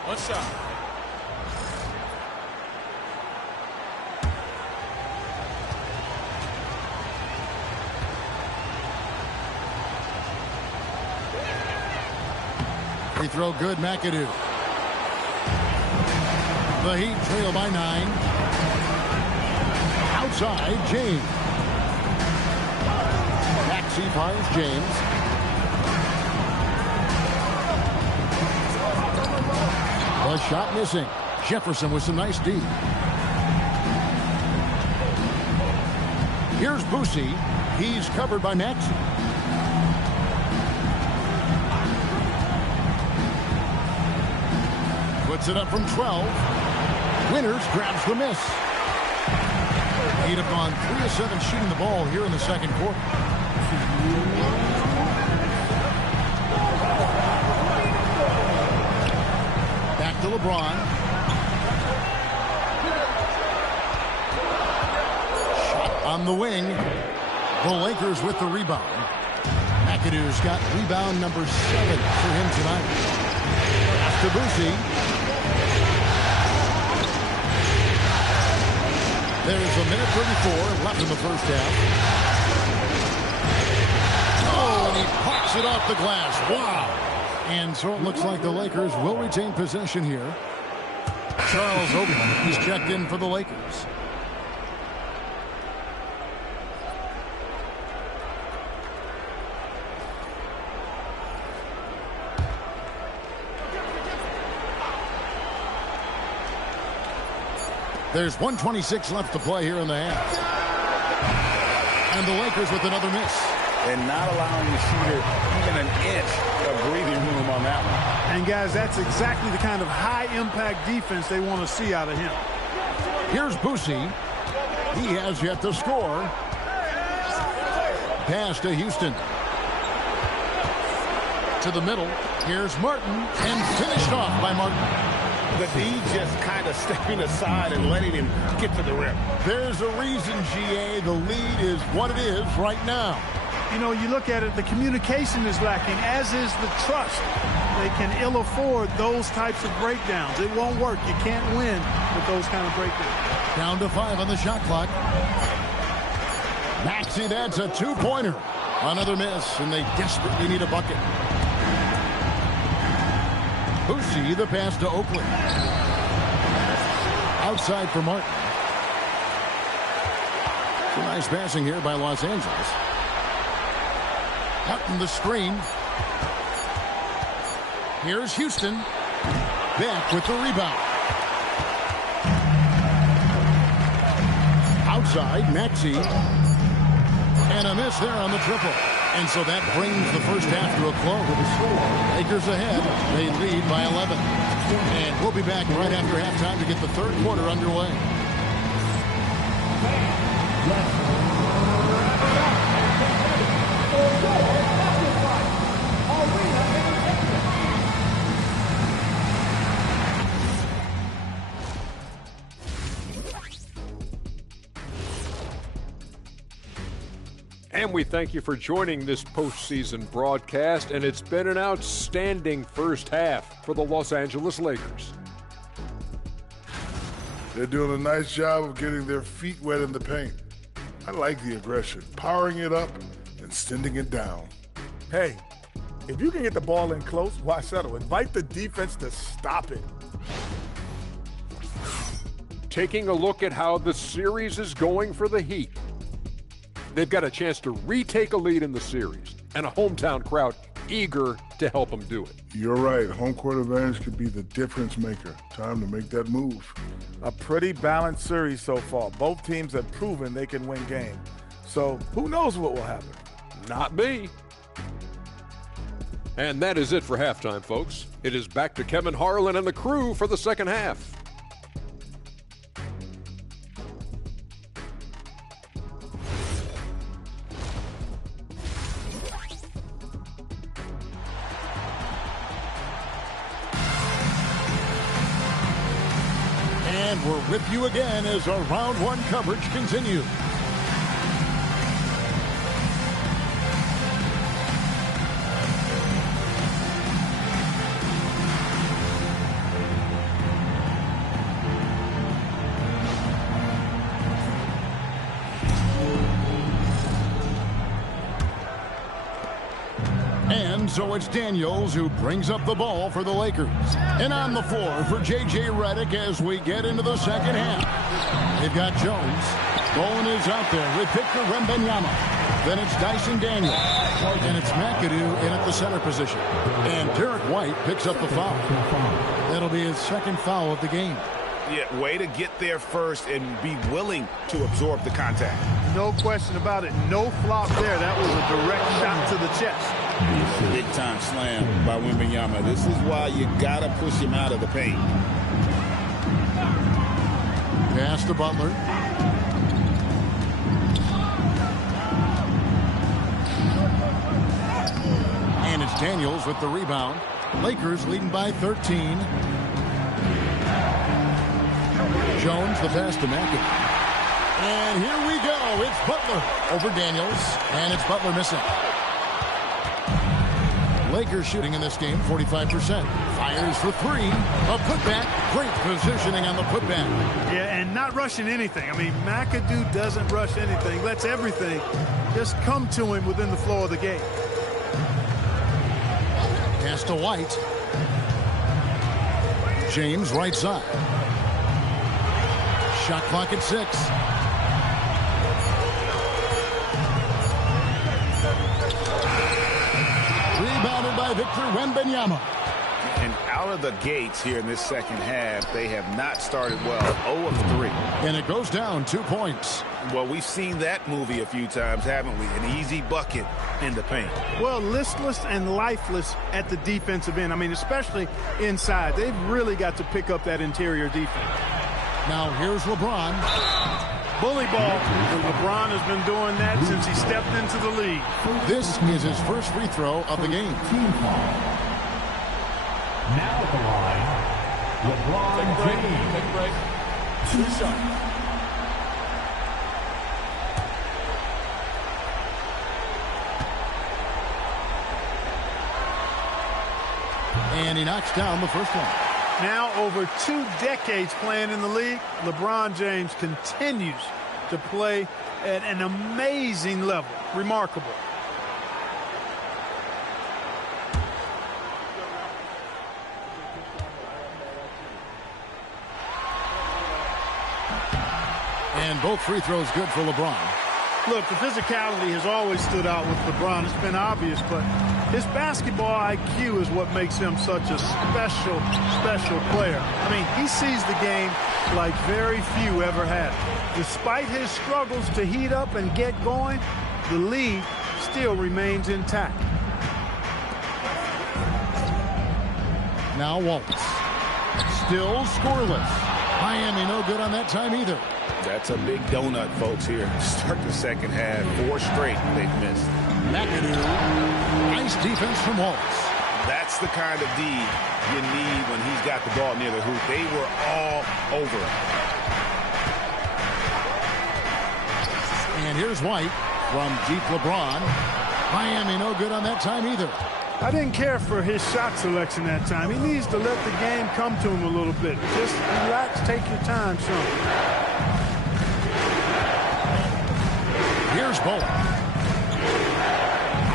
One shot. Free throw good, McAdoo. The Heat trail by 9. Outside, James. Maxey fires James. The shot missing. Jefferson with some nice D. Here's Boosie. He's covered by Maxey. Puts it up from 12. Winters grabs the miss. He'd have gone 3 of 7 shooting the ball here in the second quarter. Back to LeBron. Shot on the wing. The Lakers with the rebound. McAdoo's got rebound number 7 for him tonight. Pass to Boosie. There's a minute 34 left in the first half. Oh, and he pops it off the glass. Wow. And so it looks like the Lakers will retain possession here. Charles Oakley, he's checked in for the Lakers. There's 1:26 left to play here in the half. And the Lakers with another miss. And not allowing the shooter even an inch of breathing room on that one. And, guys, that's exactly the kind of high-impact defense they want to see out of him. Here's Boosie. He has yet to score. Pass to Houston. To the middle. Here's Martin. And finished off by Martin. The D just kind of stepping aside and letting him get to the rim. There's a reason, GA, the lead is what it is right now. You know, you look at it, the communication is lacking, as is the trust. They can ill afford those types of breakdowns. It won't work. You can't win with those kind of breakdowns. Down to 5 on the shot clock. Maxey, that's a two-pointer. Another miss, and they desperately need a bucket. Boosie, the pass to Oakley. Outside for Martin. Some nice passing here by Los Angeles. Martin the screen. Here's Houston. Back with the rebound. Outside, Maxey. And a miss there on the triple. And so that brings the first half to a close. Lakers ahead. They lead by 11. And we'll be back right after halftime to get the third quarter underway. And we thank you for joining this postseason broadcast, and it's been an outstanding first half for the Los Angeles Lakers. They're doing a nice job of getting their feet wet in the paint. I like the aggression, powering it up and sending it down. Hey, if you can get the ball in close, why settle? Invite the defense to stop it. Taking a look at how the series is going for the Heat. They've got a chance to retake a lead in the series, and a hometown crowd eager to help them do it. You're right. Home court advantage could be the difference maker. Time to make that move. A pretty balanced series so far. Both teams have proven they can win games. So who knows what will happen? Not me. And that is it for halftime, folks. It is back to Kevin Harlan and the crew for the second half. And we're with you again as our round one coverage continues. And so it's Daniels who brings up the ball for the Lakers. And on the floor for J.J. Redick as we get into the second half. They've got Jones. Bowen is out there with Victor Wembanyama. Then it's Dyson Daniels. And it's McAdoo in at the center position. And Derek White picks up the foul. That'll be his second foul of the game. Yeah, way to get there first and be willing to absorb the contact. no question about it. No flop there. That was a direct shot to the chest. Big time slam by Wembanyama. This is why you got to push him out of the paint. Pass to Butler. And it's Daniels with the rebound. Lakers leading by 13. Jones the pass to McAdoo. And here we go. It's Butler over Daniels. And it's Butler missing. Lakers shooting in this game 45%. Fires for three. A putback. Great positioning on the putback. Yeah, and not rushing anything. I mean, McAdoo doesn't rush anything. Lets everything just come to him within the flow of the game. Pass to White. James right side. Shot clock at 6. Rebounded by Victor Wembanyama. And out of the gates here in this second half, they have not started well. 0 of 3. And it goes down 2 points. Well, we've seen that movie a few times, haven't we? An easy bucket in the paint. Well, listless and lifeless at the defensive end. I mean, especially inside. They've really got to pick up that interior defense. Now here's LeBron. Bully ball. And LeBron has been doing that since he stepped into the league. This is his first free throw of the game. Now at the line, LeBron James. Take a break. 2 shots. And he knocks down the first one. Now over 2 decades playing in the league, LeBron James continues to play at an amazing level. Remarkable. And both free throws good for LeBron. Look, the physicality has always stood out with LeBron. It's been obvious, but his basketball IQ is what makes him such a special, special player. I mean, he sees the game like very few ever have. Despite his struggles to heat up and get going, the lead still remains intact. Now Waltz. Still scoreless. Miami no good on that time either. That's a big donut, folks, here to start the second half. 4 straight they've missed. McAdoo. Nice defense from Waltz. That's the kind of D you need when he's got the ball near the hoop. They were all over him. And here's White from deep LeBron. Miami no good on that time either. I didn't care for his shot selection that time. He needs to let the game come to him a little bit. Just relax, take your time, son. Here's Bowen.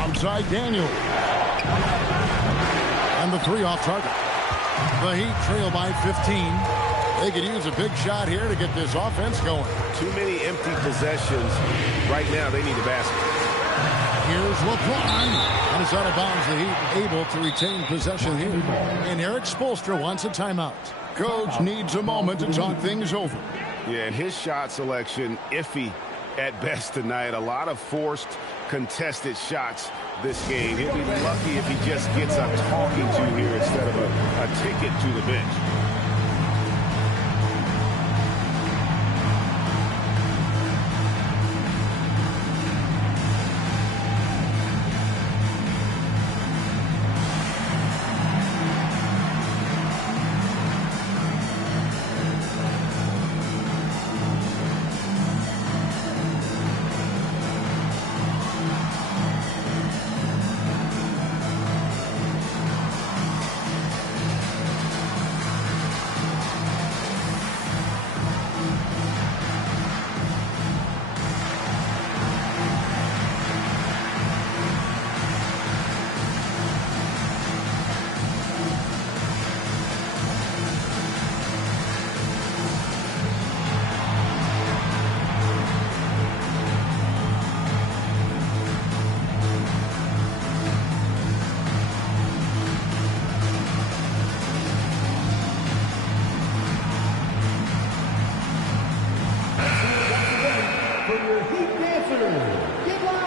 Outside Daniel. And the 3 off target. The Heat trail by 15. They could use a big shot here to get this offense going. Too many empty possessions. Right now, they need a basket. Here's LeBron. And it's out of bounds. The Heat able to retain possession here. And Eric Spoelstra wants a timeout. Coach needs a moment to talk things over. Yeah, and his shot selection, iffy at best tonight. A lot of forced, contested shots this game. He'll be lucky if he just gets a talking to here instead of a ticket to the bench. For your Heat game Panther, get loud.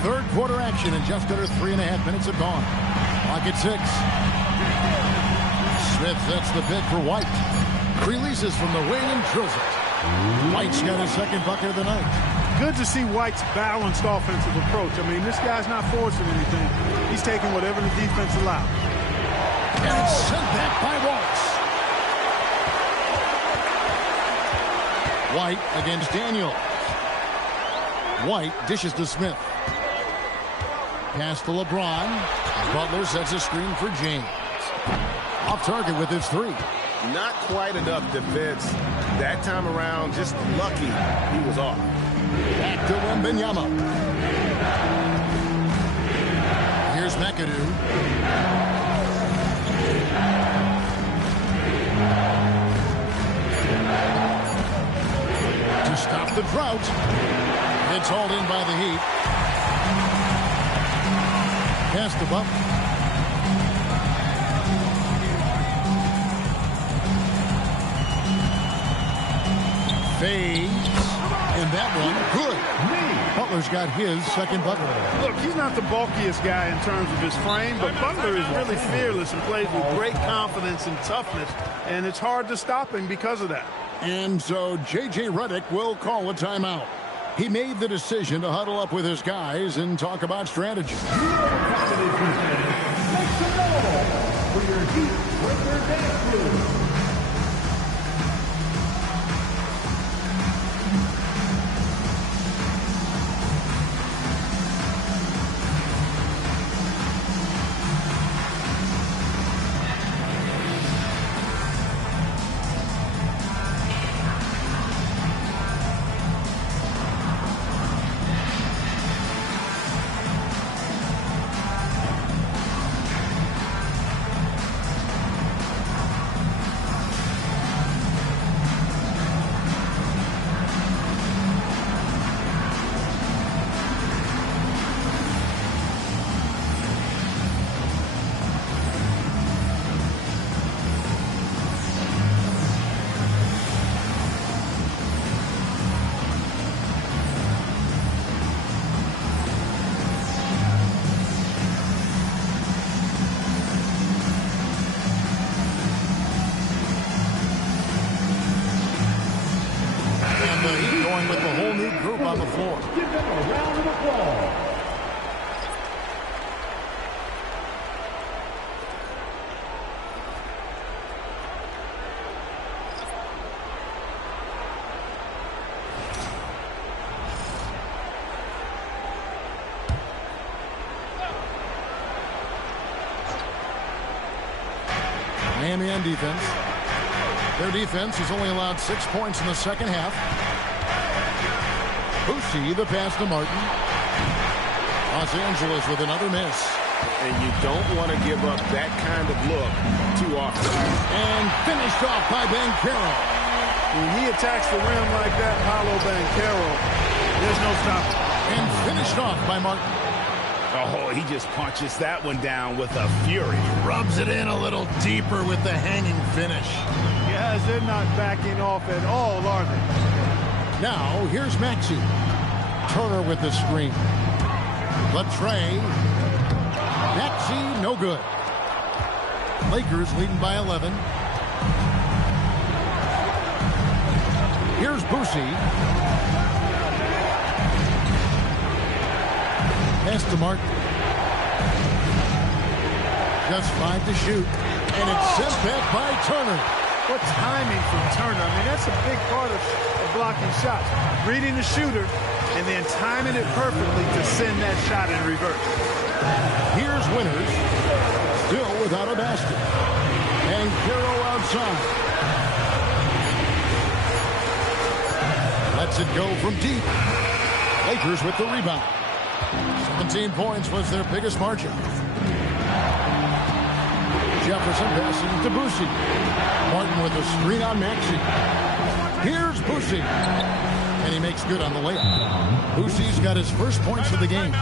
Third quarter action, and just under 3.5 minutes have gone. Clock at 6. Smith sets the pick for White. Releases from the wing and drills it. White's got his second bucket of the night. Good to see White's balanced offensive approach. I mean, this guy's not forcing anything. He's taking whatever the defense allows. And it's sent back by Wallace. White against Daniels. White dishes to Smith. Pass to LeBron. Butler sets a screen for James. Off target with his 3. Not quite enough defense. That time around, just lucky he was off. Back to Wembanyama. Here's McAdoo. To stop the drought. It's hauled in by the Heat. Pass to Buck. Fades. And that one, good. Butler's got his second bucket. Look, he's not the bulkiest guy in terms of his frame, but Butler is really fearless and plays with great confidence and toughness, and it's hard to stop him because of that. And so J.J. Redick will call a timeout. He made the decision to huddle up with his guys and talk about strategy. Make some noise for your Heat Breaker dance crew. With the whole new group on the floor. Give them a round of applause. Miami on defense. Their defense has only allowed 6 points in the second half. Boucher, the pass to Martin. Los Angeles with another miss. And you don't want to give up that kind of look too often. And finished off by Banchero. When he attacks the rim like that, Paolo Banchero, there's no stopping. And finished off by Martin. Oh, he just punches that one down with a fury. Rubs it in a little deeper with the hanging finish. Guys, they're not backing off at all, are they? Now, here's Maxey. Turner with the screen. Latre. Maxey, no good. Lakers leading by 11. Here's Boucher. Pass to Martin. Just 5 to shoot. And it's sent back by Turner. What timing from Turner. I mean, that's a big part of blocking shots. Reading the shooter and then timing it perfectly to send that shot in reverse. Here's Winters. Still without a basket. And Caro outside. Lets it go from deep. Lakers with the rebound. 17 points was their biggest margin. Jefferson passing to Boucher. Martin with a screen on Maxey. Here's Boucher. And he makes good on the layup. Bousier's got his first points of the game.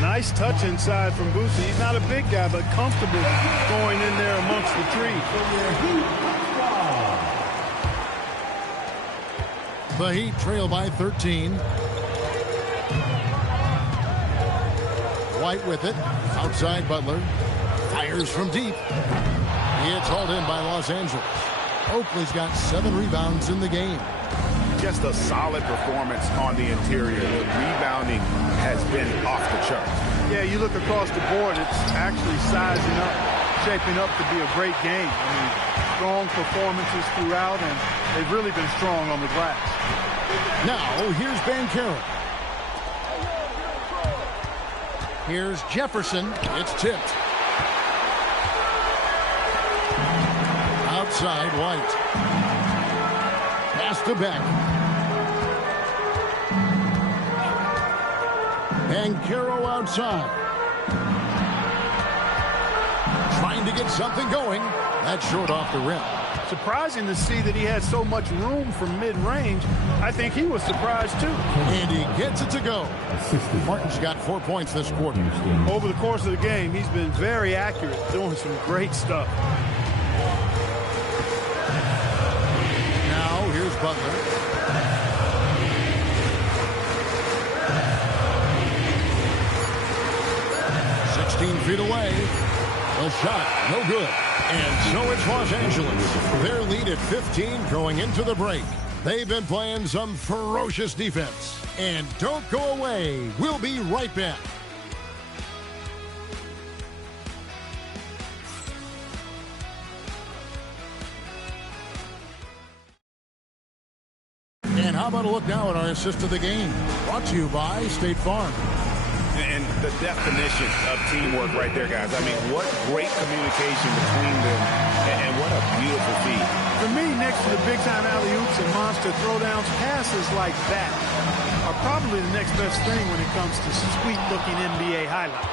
Nice touch inside from Boucher. He's not a big guy, but comfortable going in there amongst the trees. The Heat trail by 13. White with it. Outside Butler. Fires from deep. It's hauled in by Los Angeles. Oakley's got 7 rebounds in the game. Just a solid performance on the interior. The rebounding has been off the charts. Yeah, you look across the board, it's actually sizing up, shaping up to be a great game. I mean, strong performances throughout, and they've really been strong on the glass. Now, here's Banchero. Here's Jefferson. It's tipped. Outside, White. Pass to Beck. Banchero outside. Trying to get something going. That's short off the rim. Surprising to see that he had so much room from mid-range. I think he was surprised, too. And he gets it to go. Martin's got 4 points this quarter. Over the course of the game, he's been very accurate, doing some great stuff. Now, here's Butler. Feet away. A shot, no good. And so it's Los Angeles. Their lead at 15 going into the break. They've been playing some ferocious defense. And don't go away. We'll be right back. And how about a look now at our assist of the game? Brought to you by State Farm. And the definition of teamwork right there, guys. I mean, what great communication between them, and what a beautiful feed. For me, next to the big-time alley-oops and monster throwdowns, passes like that are probably the next best thing when it comes to sweet-looking NBA highlights.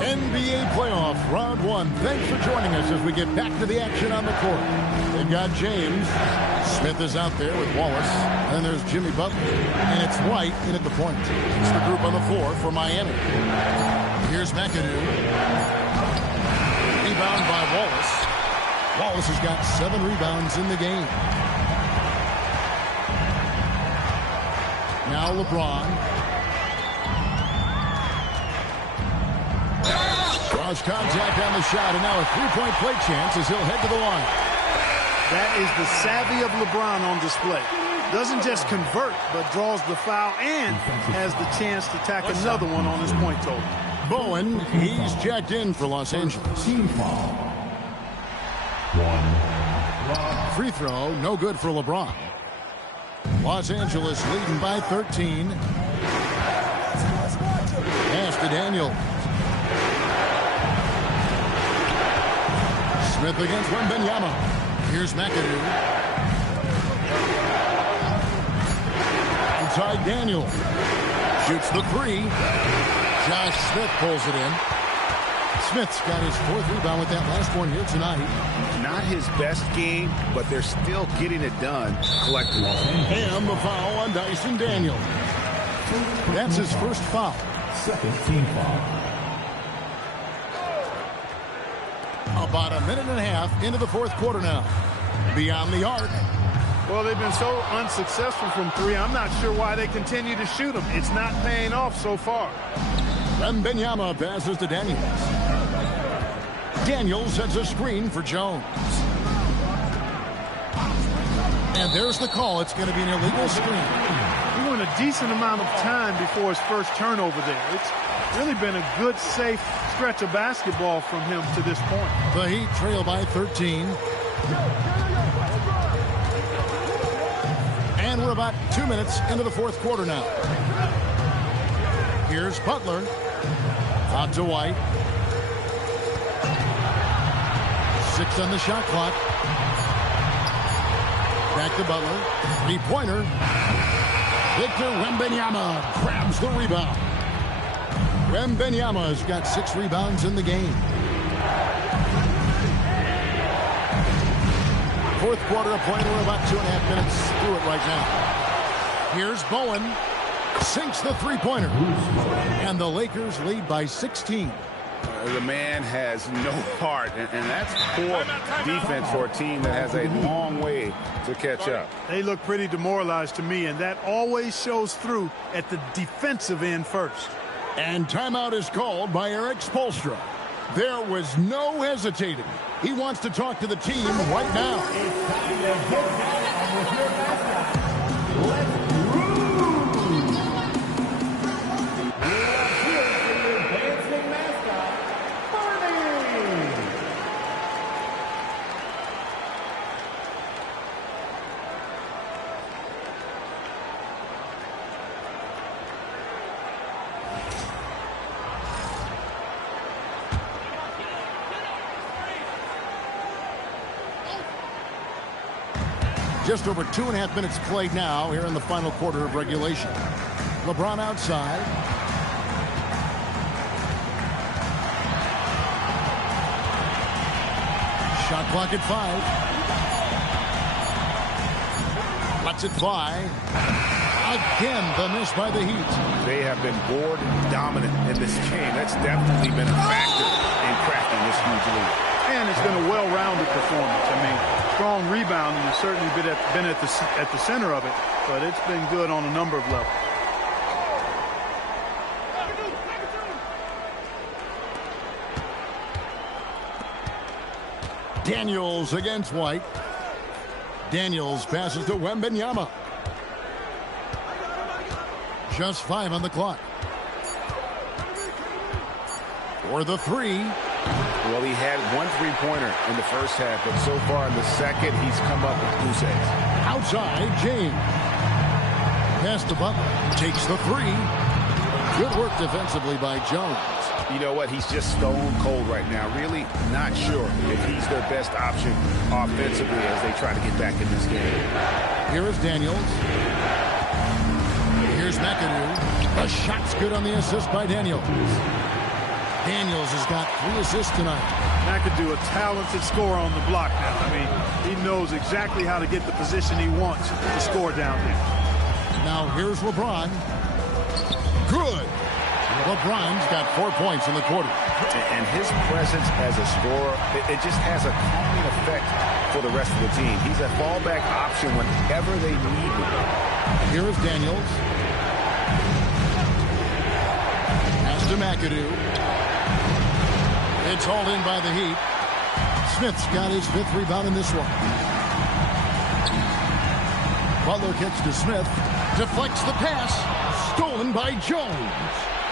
NBA playoff round 1. Thanks for joining us as we get back to the action on the court. They've got James. Smith is out there with Wallace. And then there's Jimmy Butler. And it's White in at the point. It's the group on the floor for Miami. Here's McAdoo. Rebound by Wallace. Wallace has got 7 rebounds in the game. Now LeBron. Draws contact on the shot, and now a 3-point play chance as he'll head to the line. That is the savvy of LeBron on display. Doesn't just convert, but draws the foul and has the chance to tack another one on his point total. Bowen, he's checked in for Los Angeles. Team foul. 1. Free throw, no good for LeBron. Los Angeles leading by 13. Pass to Daniel. Smith against Wembanyama. Here's McAdoo. Inside Daniel. Shoots the 3. Josh Smith pulls it in. Smith's got his 4th rebound with that last one here tonight. Not his best game, but they're still getting it done collectively. And the foul on Dyson Daniel. That's his first foul. Second team foul. About a minute and a half into the 4th quarter now. Beyond the arc. Well, they've been so unsuccessful from 3. I'm not sure why they continue to shoot them. It's not paying off so far. Wembanyama passes to Daniels. Daniels sets a screen for Jones. And there's the call. It's going to be an illegal screen. He went a decent amount of time before his first turnover there. It's really been a good, safe stretch of basketball from him to this point. The Heat trail by 13. And we're about 2 minutes into the 4th quarter now. Here's Butler. Out to White. 6 on the shot clock. Back to Butler. 3-pointer. Victor Wembanyama grabs the rebound. Wembanyama has got 6 rebounds in the game. fourth quarter of play. We're about 2.5 minutes through it right now. Here's Bowen. Sinks the three-pointer. And the Lakers lead by 16. The man has no heart, and that's poor defense for a team that has a long way to catch up. They look pretty demoralized to me, and that always shows through at the defensive end first. And timeout is called by Eric Spoelstra. There was no hesitating. He wants to talk to the team right now. It's time to get down with your mascot. Let's groove. Let's hear it for your dancing mascot, Barney. Just over 2.5 minutes played now here in the final quarter of regulation. LeBron outside. Shot clock at 5. Lets it fly. Again, the miss by the Heat. They have been board dominant in this game. That's definitely been a factor in cracking this huge lead. And it's been a well-rounded performance. I mean, strong rebounding has certainly been at the center of it, but it's been good on a number of levels. Daniels against White. Daniels passes to Wembanyama. Just 5 on the clock. For the three. Well, he had one three-pointer in the first half, but so far in the second, he's come up with goose eggs. Outside, James. Pass to Butler. Takes the three. Good work defensively by Jones. You know what? He's just stone cold right now. Really not sure if he's their best option offensively as they try to get back in this game. Here is Daniels. Here's McAdoo. The shot's good on the assist by Daniels. Daniels has got 3 assists tonight. McAdoo, a talented scorer on the block now. I mean, he knows exactly how to get the position he wants to score down there. Now here's LeBron. Good. LeBron's got 4 points in the quarter. And his presence as a scorer, it just has a calming effect for the rest of the team. He's a fallback option whenever they need him. Here is Daniels. Pass to McAdoo. It's hauled in by the Heat. Smith's got his 5th rebound in this one. Butler kicks to Smith. Deflects the pass. Stolen by Jones.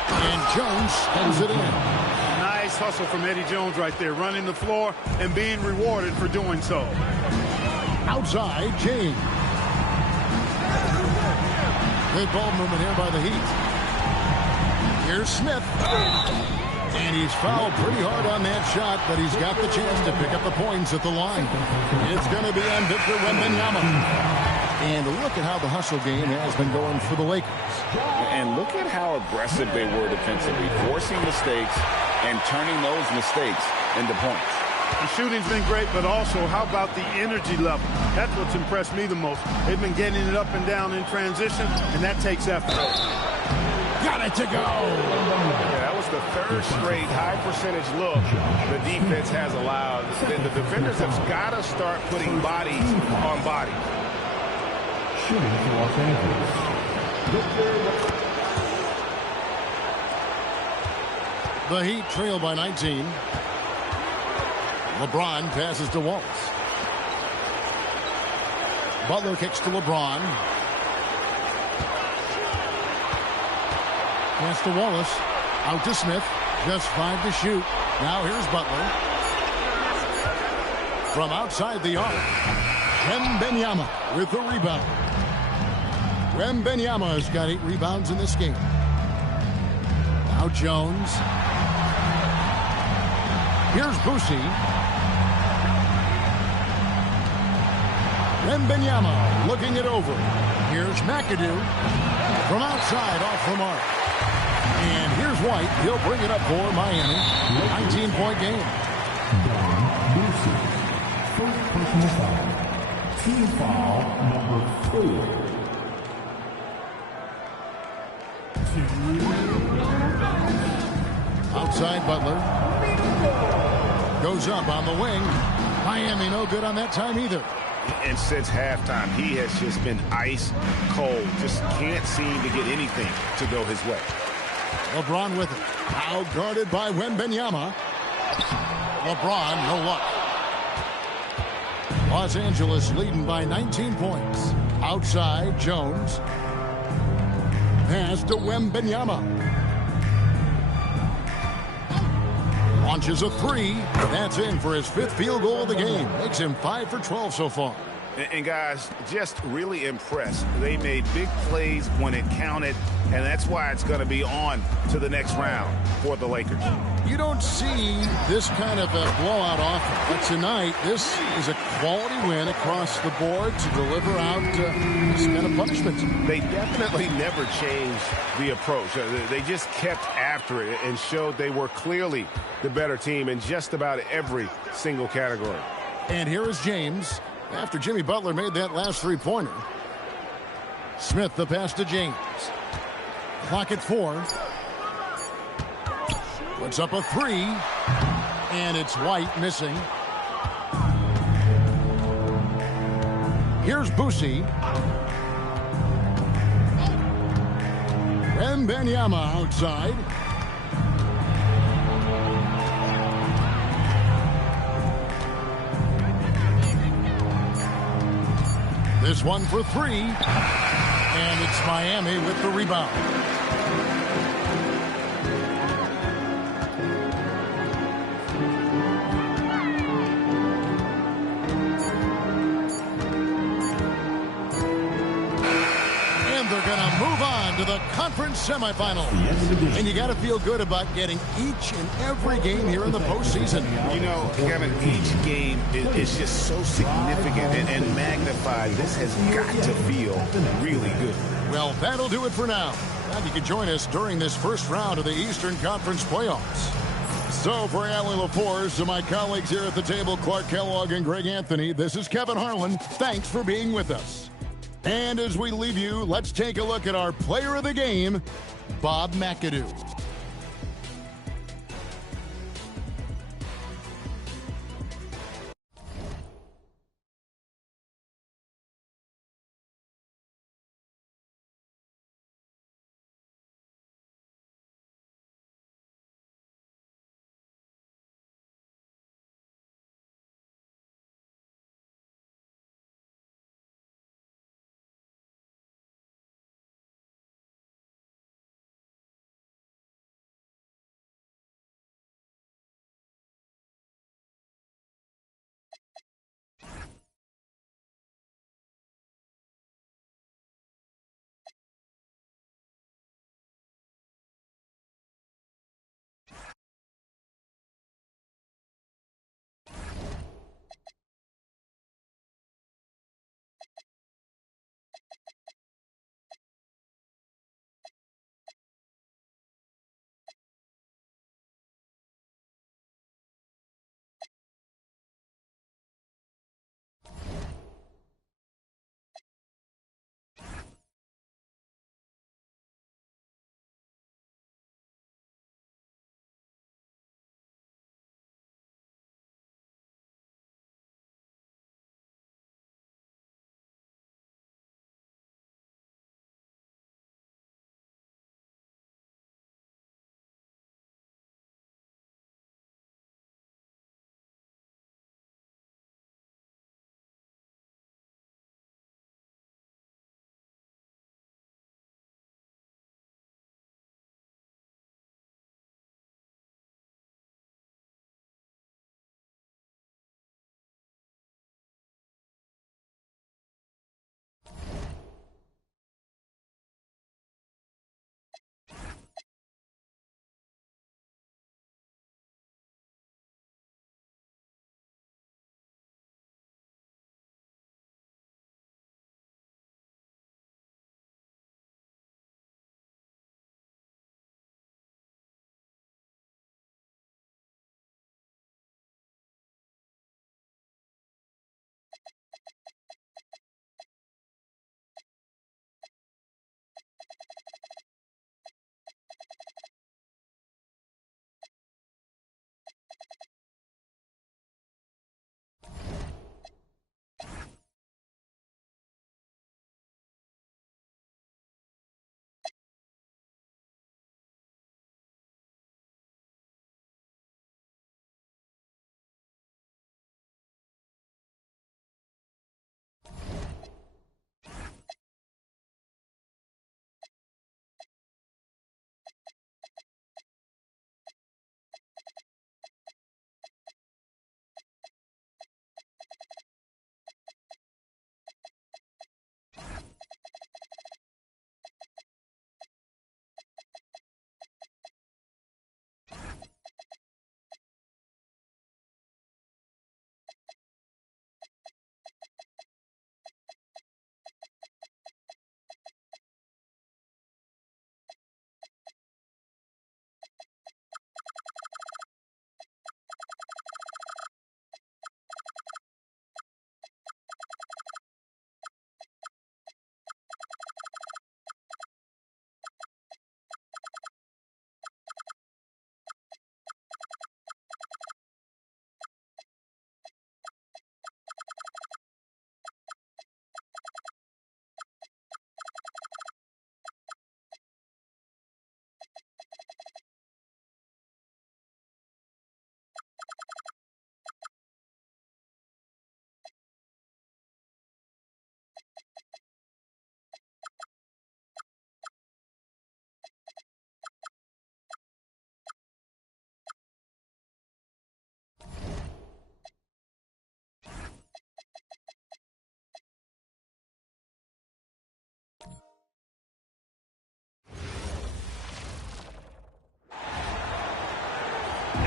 And Jones spins it in. Nice hustle from Eddie Jones right there, running the floor and being rewarded for doing so. Outside, James. Good ball movement here by the Heat. Here's Smith. And he's fouled pretty hard on that shot, but he's got the chance to pick up the points at the line. It's going to be on Victor Wembanyama. And look at how the hustle game has been going for the Lakers. And look at how aggressive they were defensively, forcing mistakes and turning those mistakes into points. The shooting's been great, but also how about the energy level? That's what's impressed me the most. They've been getting it up and down in transition, and that takes effort. Got it to go. Yeah, that was the 3rd straight high percentage look the defense has allowed. The defenders have got to start putting bodies on bodies. Shooting for Los Angeles. The Heat trail by 19. LeBron passes to Wallace. Butler kicks to LeBron. Pass to Wallace. Out to Smith. Just 5 to shoot. Now here's Butler. From outside the arc. Wembanyama with the rebound. Wembanyama has got 8 rebounds in this game. Now Jones. Here's Boosie. Wembanyama looking it over. Here's McAdoo. From outside off the mark. And here's White. He'll bring it up for Miami. 19-point game. Boosie. First personal foul. Team foul number 4. Outside Butler. Goes up on the wing. Miami no good on that time either. And since halftime, he has just been ice cold. Just can't seem to get anything to go his way. LeBron with it. Now guarded by Wembanyama. LeBron, no luck. Los Angeles leading by 19 points. Outside, Jones. Pass to Wembanyama. Launches a three. That's in for his 5th field goal of the game. Makes him 5 for 12 so far. And guys, just really impressed. They made big plays when it counted, and that's why it's going to be on to the next round for the Lakers. You don't see this kind of a blowout often, but tonight this is a quality win across the board to deliver out this kind of punishment. They definitely never changed the approach. They just kept after it and showed they were clearly the better team in just about every single category. And here is James after Jimmy Butler made that last three-pointer. Smith the pass to James. Clock at 4. Puts up a 3. And it's White missing. Here's Boosie. Wembanyama outside. This one for 3. And it's Miami with the rebound. To the conference semifinal. And you got to feel good about getting each and every game here in the postseason. You know, Kevin, each game is just so significant and magnified. This has got to feel really good. Well, that'll do it for now. Glad you could join us during this first round of the Eastern Conference playoffs. So for Allie LaForce and my colleagues here at the table, Clark Kellogg and Greg Anthony, this is Kevin Harlan. Thanks for being with us. And as we leave you, let's take a look at our player of the game, Bob McAdoo.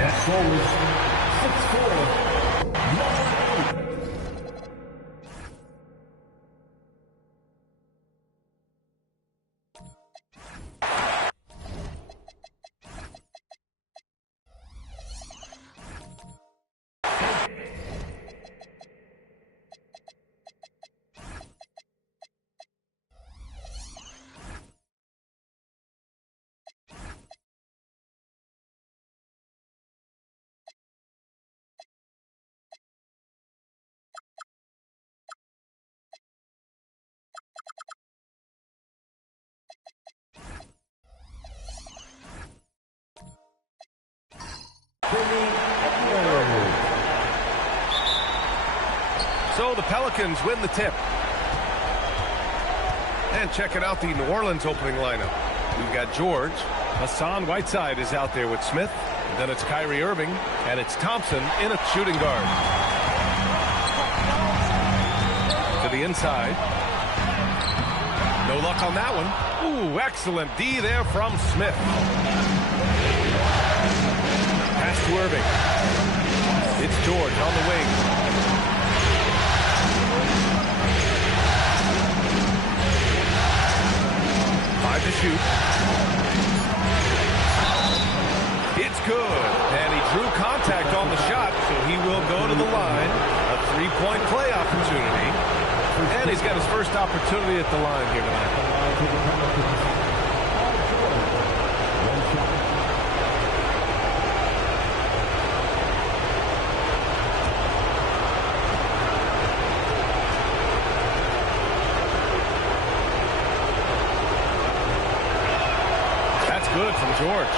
S11, 6'4", number 8. So the Pelicans win the tip. And checking out the New Orleans opening lineup. We've got George. Hassan Whiteside is out there with Smith. And then it's Kyrie Irving. And it's Thompson in a shooting guard. To the inside. No luck on that one. Ooh, excellent D there from Smith. Pass to Irving. It's George on the wing. 5 to shoot. It's good. And he drew contact on the shot, so he will go to the line. A three-point play opportunity. And he's got his first opportunity at the line here tonight. Good from George.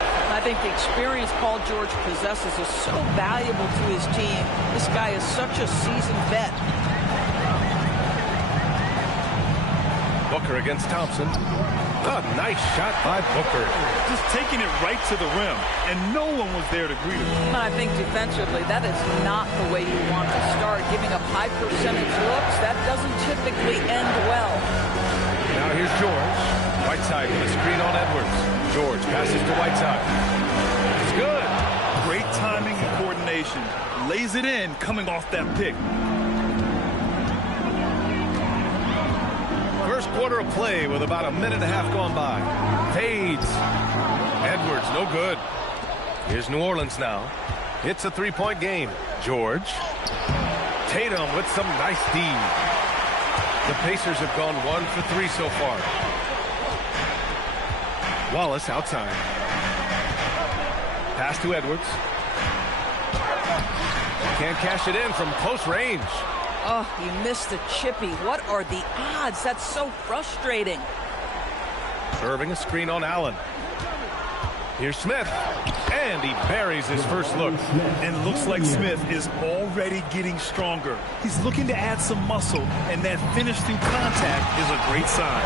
I think the experience Paul George possesses is so valuable to his team. This guy is such a seasoned vet. Booker against Thompson. A nice shot by Booker. Just taking it right to the rim, and no one was there to greet him. I think defensively, that is not the way you want to start. Giving up high percentage looks, that doesn't typically end well. Now here's George. Whiteside with a screen on Edwards. George passes to Whiteside. It's good. Great timing and coordination. Lays it in coming off that pick. First quarter of play with about a minute and a half gone by. Fades. Edwards, no good. Here's New Orleans now. It's a three-point game. George. Tatum with some nice D. The Pacers have gone 1 for 3 so far. Wallace outside. Pass to Edwards. Can't cash it in from close range. Oh, he missed the chippy. What are the odds? That's so frustrating. Irving a screen on Allen. Here's Smith. And he buries his first look. And looks like Smith is already getting stronger. He's looking to add some muscle, and that finish through contact is a great sign.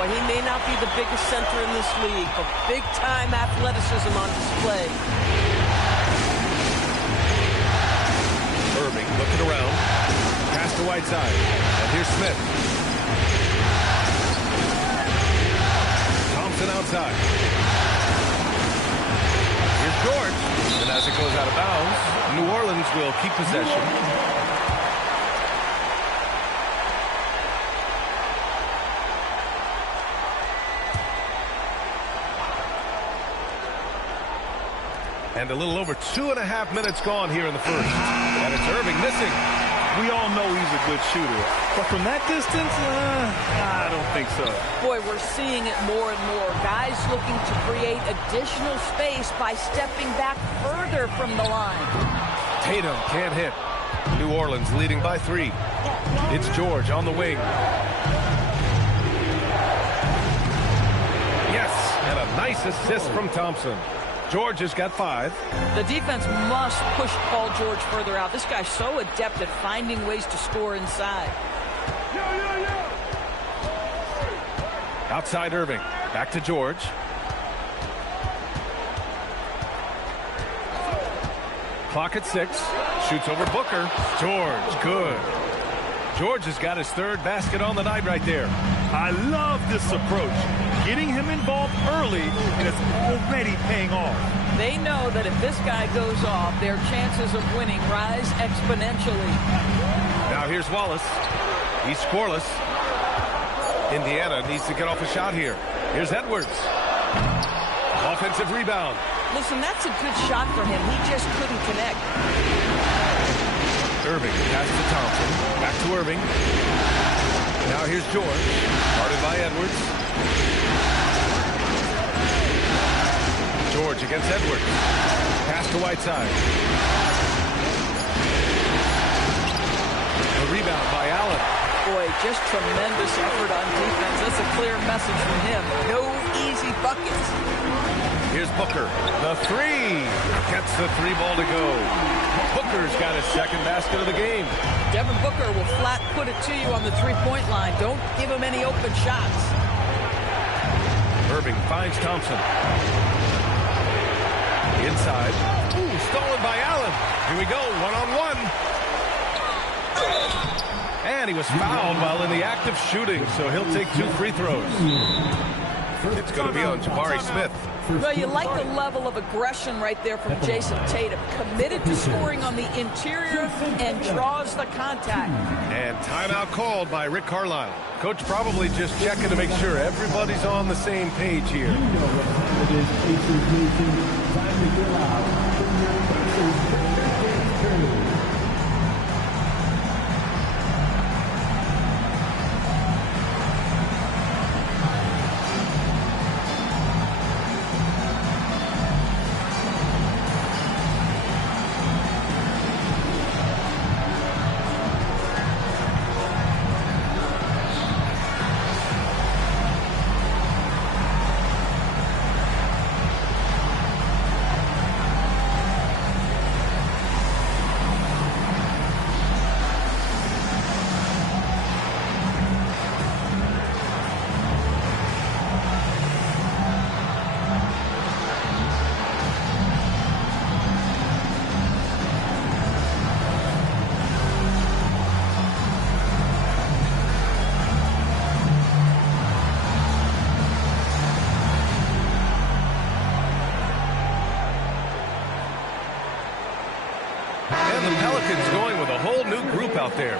Boy, he may not be the biggest center in this league, but big-time athleticism on display. Irving looking around. Pass to Whiteside. And here's Smith. Thompson outside. Here's George. And as it goes out of bounds, New Orleans will keep possession. And a little over 2.5 minutes gone here in the first. And it's Irving missing. We all know he's a good shooter. But from that distance, I don't think so. Boy, we're seeing it more and more. Guys looking to create additional space by stepping back further from the line. Tatum can't hit. New Orleans leading by 3. It's George on the wing. Yes, and a nice assist from Thompson. George has got 5. The defense must push Paul George further out. This guy's so adept at finding ways to score inside. Outside Irving. Back to George. Clock at 6. Shoots over Booker. George, good. George has got his third basket on the night right there. I love this approach. Getting him involved early, and it's already paying off. They know that if this guy goes off, their chances of winning rise exponentially. Now here's Wallace. He's scoreless. Indiana needs to get off a shot here. Here's Edwards. Offensive rebound. Listen, that's a good shot for him. He just couldn't connect. Irving pass to Thompson. Back to Irving. Now here's George. Guarded by Edwards. George against Edwards. Pass to Whiteside. A rebound by Allen. Boy, just tremendous effort on defense. That's a clear message from him. No easy buckets. Here's Booker. The three. Gets the three ball to go. Booker's got his second basket of the game. Devin Booker will flat put it to you on the three-point line. Don't give him any open shots. Irving finds Thompson. Inside. Ooh, stolen by Allen. Here we go, one-on-one. And he was fouled while in the act of shooting, so he'll take 2 free throws. It's going to be on Jabari Smith. Well, you like the level of aggression right there from Jason Tatum. Committed to scoring on the interior and draws the contact. And timeout called by Rick Carlisle. Coach probably just checking to make sure everybody's on the same page here. And the Pelicans going with a whole new group out there.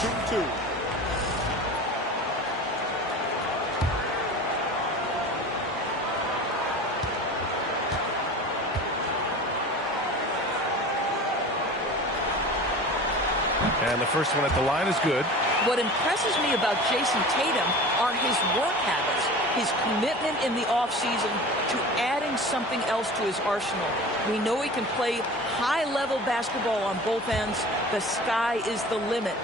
Shooting 2. And the first one at the line is good. What impresses me about Jason Tatum are his work habits, his commitment in the offseason to adding something else to his arsenal. We know he can play high-level basketball on both ends. The sky is the limit.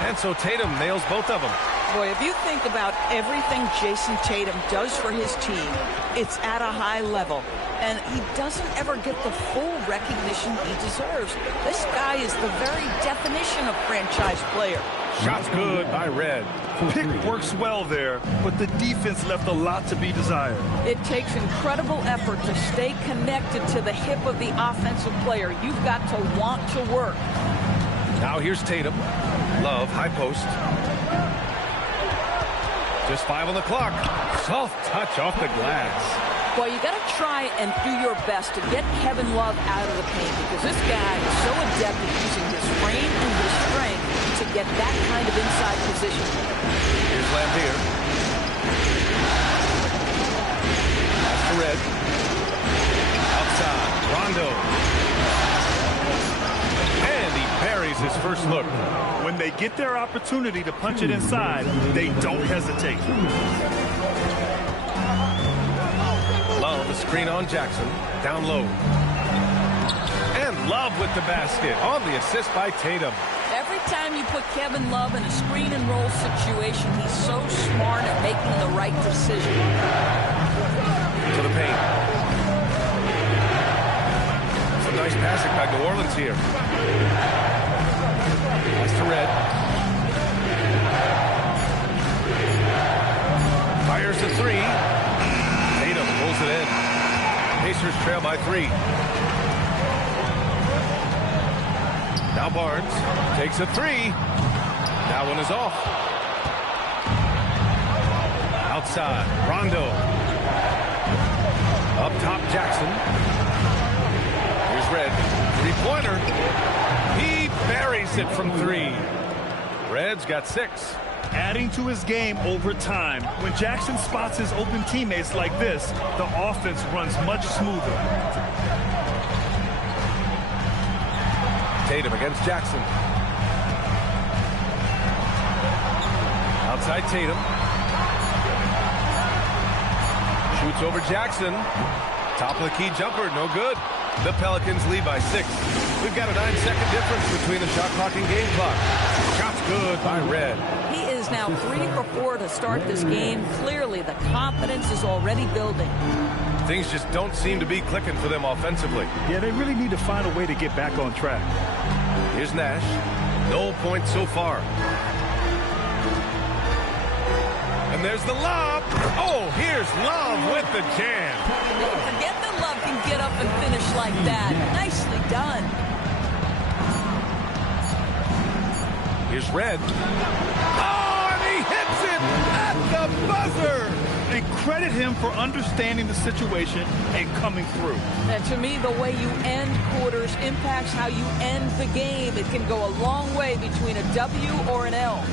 And so Tatum nails both of them. Boy, if you think about everything Jason Tatum does for his team, it's at a high level. And he doesn't ever get the full recognition he deserves. This guy is the very definition of franchise player. Shot's good by Red. Pick works well there, but the defense left a lot to be desired. It takes incredible effort to stay connected to the hip of the offensive player. You've got to want to work. Now here's Tatum. Love, high post. Just 5 on the clock. Soft touch off the glass. Well, you got to try and do your best to get Kevin Love out of the paint because this guy is so adept at using his frame and his strength to get that kind of inside position. Here's Lambeer. That's for Red. Outside. Rondo. And he buries his first look. When they get their opportunity to punch it inside, they don't hesitate. Love, the screen on Jackson. Down low. And Love with the basket on the assist by Tatum. Every time you put Kevin Love in a screen and roll situation, he's so smart at making the right decision. To the paint. classic by New Orleans here. Pass to Red. Fires a three. Tatum pulls it in. Pacers trail by 3. Now Barnes takes a 3. That one is off. Outside, Rondo. Up top, Jackson. Here's Red. 3-pointer. He buries it from 3. Red's got 6. Adding to his game over time. When Jackson spots his open teammates like this, the offense runs much smoother. Tatum against Jackson. Outside Tatum. Shoots over Jackson. Top of the key jumper, no good. The Pelicans lead by 6. We've got a 9-second difference between the shot clock and game clock. Shot's good by Red. He is now 3 for 4 to start this game. Clearly, the confidence is already building. Things just don't seem to be clicking for them offensively. Yeah, they really need to find a way to get back on track. Here's Nash. No points so far. And there's the lob. Oh, here's Love with the jam. Forget that Love can get up and finish like that. Nicely done. Here's Red. Oh, and he hits it at the buzzer. And credit him for understanding the situation and coming through. And to me, the way you end quarters impacts how you end the game. It can go a long way between a W or an L.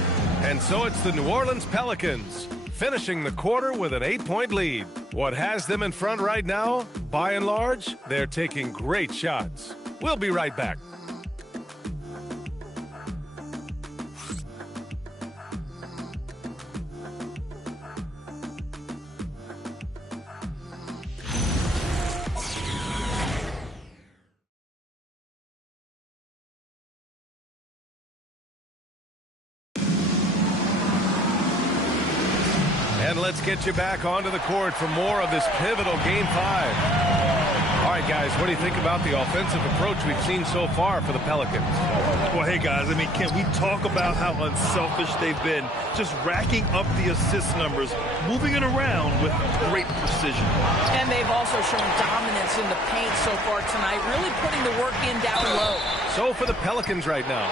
And so it's the New Orleans Pelicans finishing the quarter with an 8-point lead. What has them in front right now? By and large, they're taking great shots. We'll be right back. And let's get you back onto the court for more of this pivotal Game 5. All right, guys, what do you think about the offensive approach we've seen so far for the Pelicans? Well, hey, guys, I mean, can we talk about how unselfish they've been? Just racking up the assist numbers, moving it around with great precision. And they've also shown dominance in the paint so far tonight, really putting the work in down low. So for the Pelicans right now,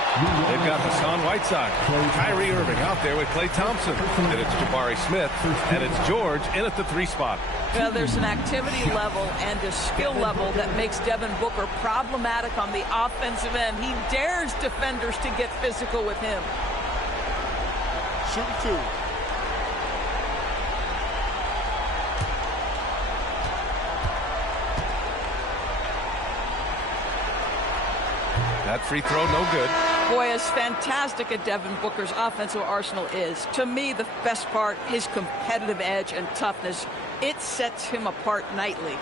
they've got Hassan Whiteside, Kyrie Irving out there with Klay Thompson, and it's Jabari Smith, and it's George in at the 3 spot. Well, there's an activity level and a skill level that makes Devin Booker problematic on the offensive end. He dares defenders to get physical with him. Shooting 2. That free throw, no good. Boy, as fantastic as Devin Booker's offensive arsenal is, to me, the best part, his competitive edge and toughness, it sets him apart nightly.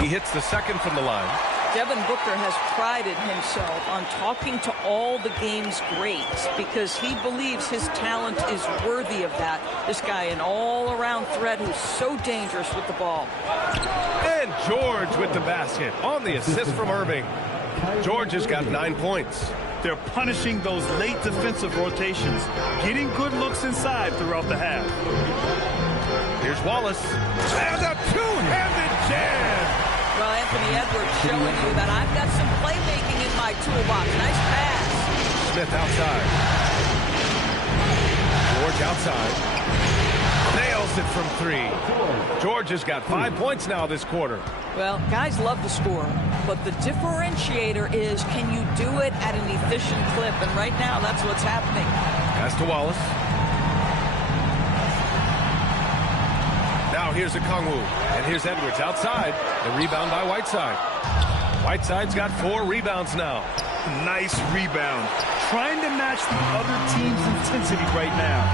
He hits the second from the line. Devin Booker has prided himself on talking to all the game's greats because he believes his talent is worthy of that. This guy, an all-around threat who's so dangerous with the ball. And George with the basket on the assist from Irving. George has got 9 points. They're punishing those late defensive rotations, getting good looks inside throughout the half. Here's Wallace. And a two-handed jam. Well, Anthony Edwards showing you that I've got some playmaking in my toolbox. Nice pass. Smith outside. George outside. Nails it from 3. George has got 5 points now this quarter. Well, guys love to score, but the differentiator is, can you do it at an efficient clip? And right now, that's what's happening. Pass to Wallace. Now here's Okongwu, and here's Edwards outside. The rebound by Whiteside. Whiteside's got 4 rebounds now. Nice rebound. Trying to match the other team's intensity right now.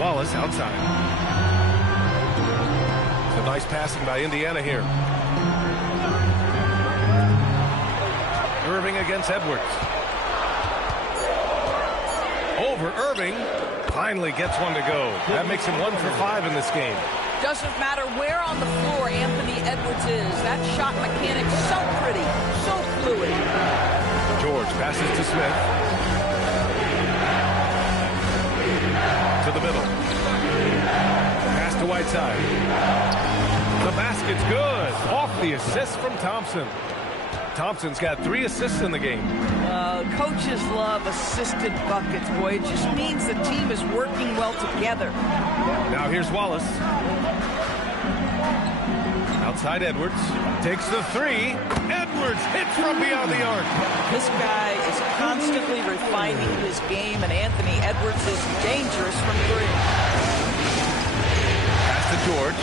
Wallace outside. Some nice passing by Indiana here. Irving against Edwards. Over Irving. Finally gets one to go. That makes him 1 for 5 in this game. Doesn't matter where on the floor Anthony Edwards is. That shot mechanic's so pretty, so fluid. George passes to Smith. To the middle. Pass to Whiteside. The basket's good. Off the assist from Thompson. Thompson's got 3 assists in the game. Coaches love assisted buckets, boy. It just means the team is working well together. Now here's Wallace. Outside Edwards. Takes the 3. Edwards hits from beyond the arc. This guy is constantly refining his game, and Anthony Edwards is dangerous from 3. Pass to George.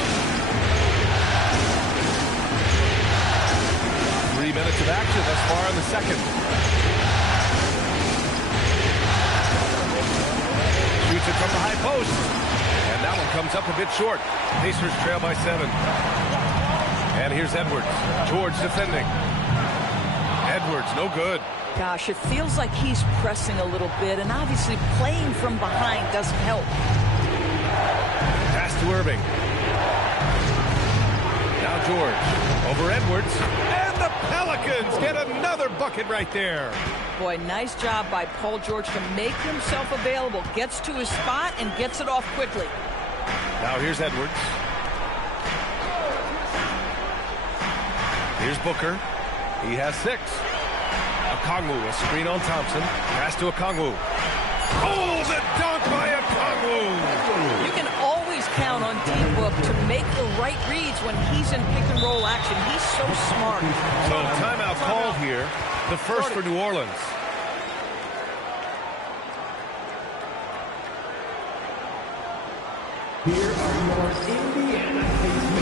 3 minutes of action thus far in the second. Shoots it from the high post. And that one comes up a bit short. Pacers trail by 7. And here's Edwards. George defending. Edwards, no good. Gosh, it feels like he's pressing a little bit, and obviously playing from behind doesn't help. Pass to Irving. Now George. Over Edwards. And the Pelicans get another bucket right there. Boy, nice job by Paul George to make himself available. Gets to his spot and gets it off quickly. Now here's Edwards. Here's Booker. He has 6. Okongwu, a screen on Thompson. Pass to Okongwu. Oh, the dunk by Okongwu! You can always count on D-Book to make the right reads when he's in pick-and-roll action. He's so smart. So timeout called here. The first for New Orleans. Here are your Indiana Pacers.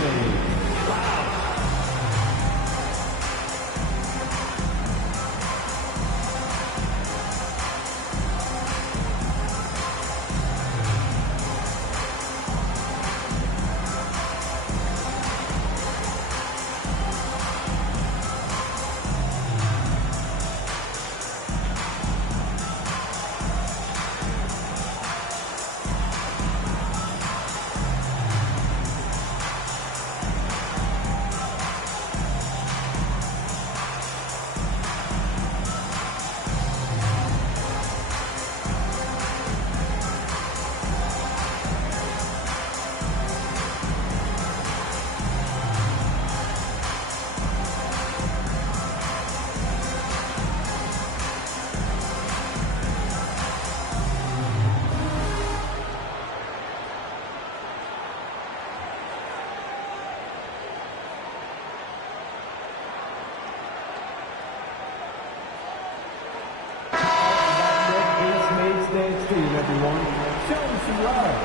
Everyone, show them some love.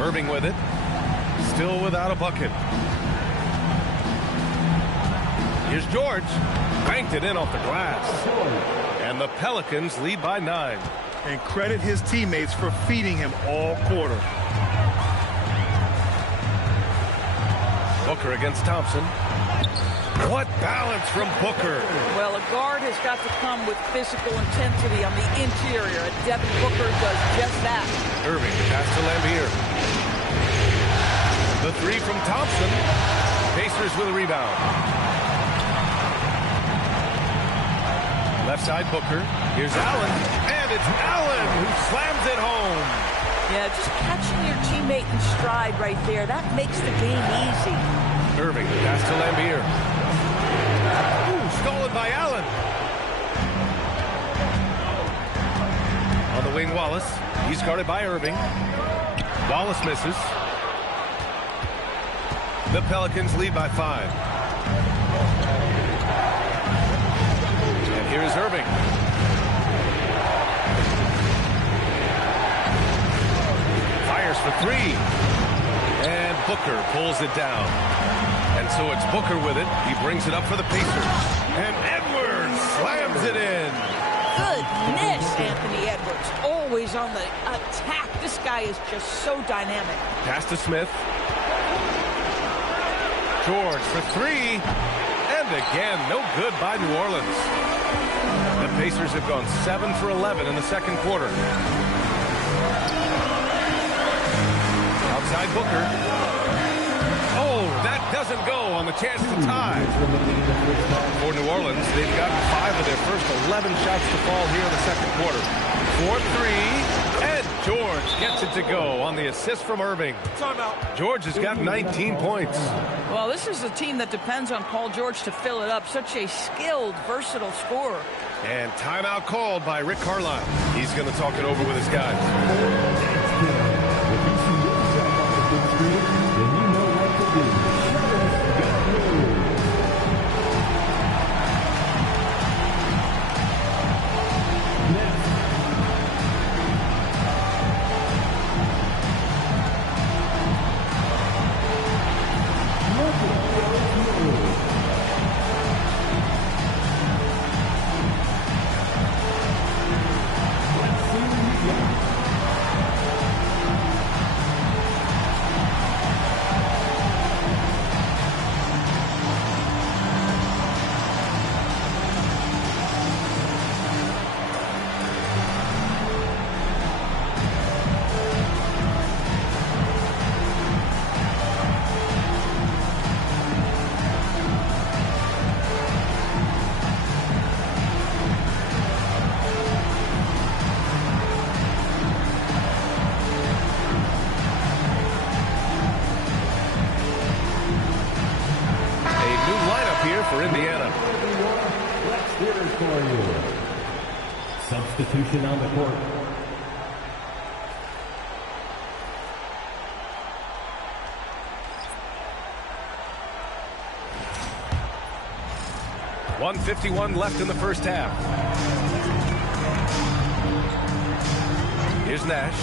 Irving with it. Still without a bucket. Here's George. Banked it in off the glass. And the Pelicans lead by 9. And credit his teammates for feeding him all quarter. Booker against Thompson. What balance from Booker. Well, a guard has got to come with physical intensity on the interior, and Devin Booker does just that. Irving pass to Lambier. The 3 from Thompson. Pacers with a rebound. Left side Booker. Here's Allen. And it's Allen who slams it home. Yeah, just catching your teammate in stride right there. That makes the game easy. Irving pass to Lambier. Ooh, stolen by Allen. On the wing, Wallace. He's guarded by Irving. Wallace misses. The Pelicans lead by 5. And here is Irving. Fires for 3. And Booker pulls it down. And so it's Booker with it. He brings it up for the Pacers. And Edwards slams it in. Goodness, Anthony Edwards. Always on the attack. This guy is just so dynamic. Pass to Smith. George for three. And again, no good by New Orleans. The Pacers have gone 7 for 11 in the second quarter. Outside Booker. Oh, that doesn't go on the chance to tie. For New Orleans, they've gotten 5 of their first 11 shots to fall here in the second quarter. 4-3, and George gets it to go on the assist from Irving. George has got 19 points. Well, this is a team that depends on Paul George to fill it up. Such a skilled, versatile scorer. And timeout called by Rick Carlisle. He's going to talk it over with his guys. For Indiana. Substitution on the court. .151 left in the first half. Here's Nash.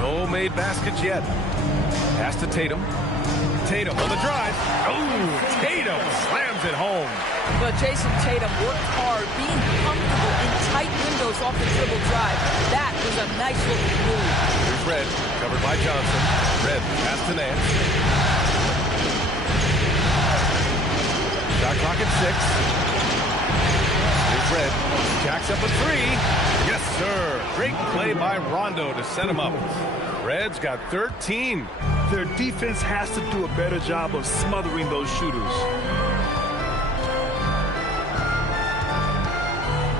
No made baskets yet. Pass to Tatum. Tatum on the drive. Oh, Tatum slams it home. But Jason Tatum worked hard, being comfortable in tight windows off the dribble drive. That was a nice looking move. Here's Red, covered by Johnson. Red, pass to Nance. Shot clock at 6. Here's Red. Jacks up a 3. Yes, sir. Great play by Rondo to set him up. Red's got 13. Their defense has to do a better job of smothering those shooters.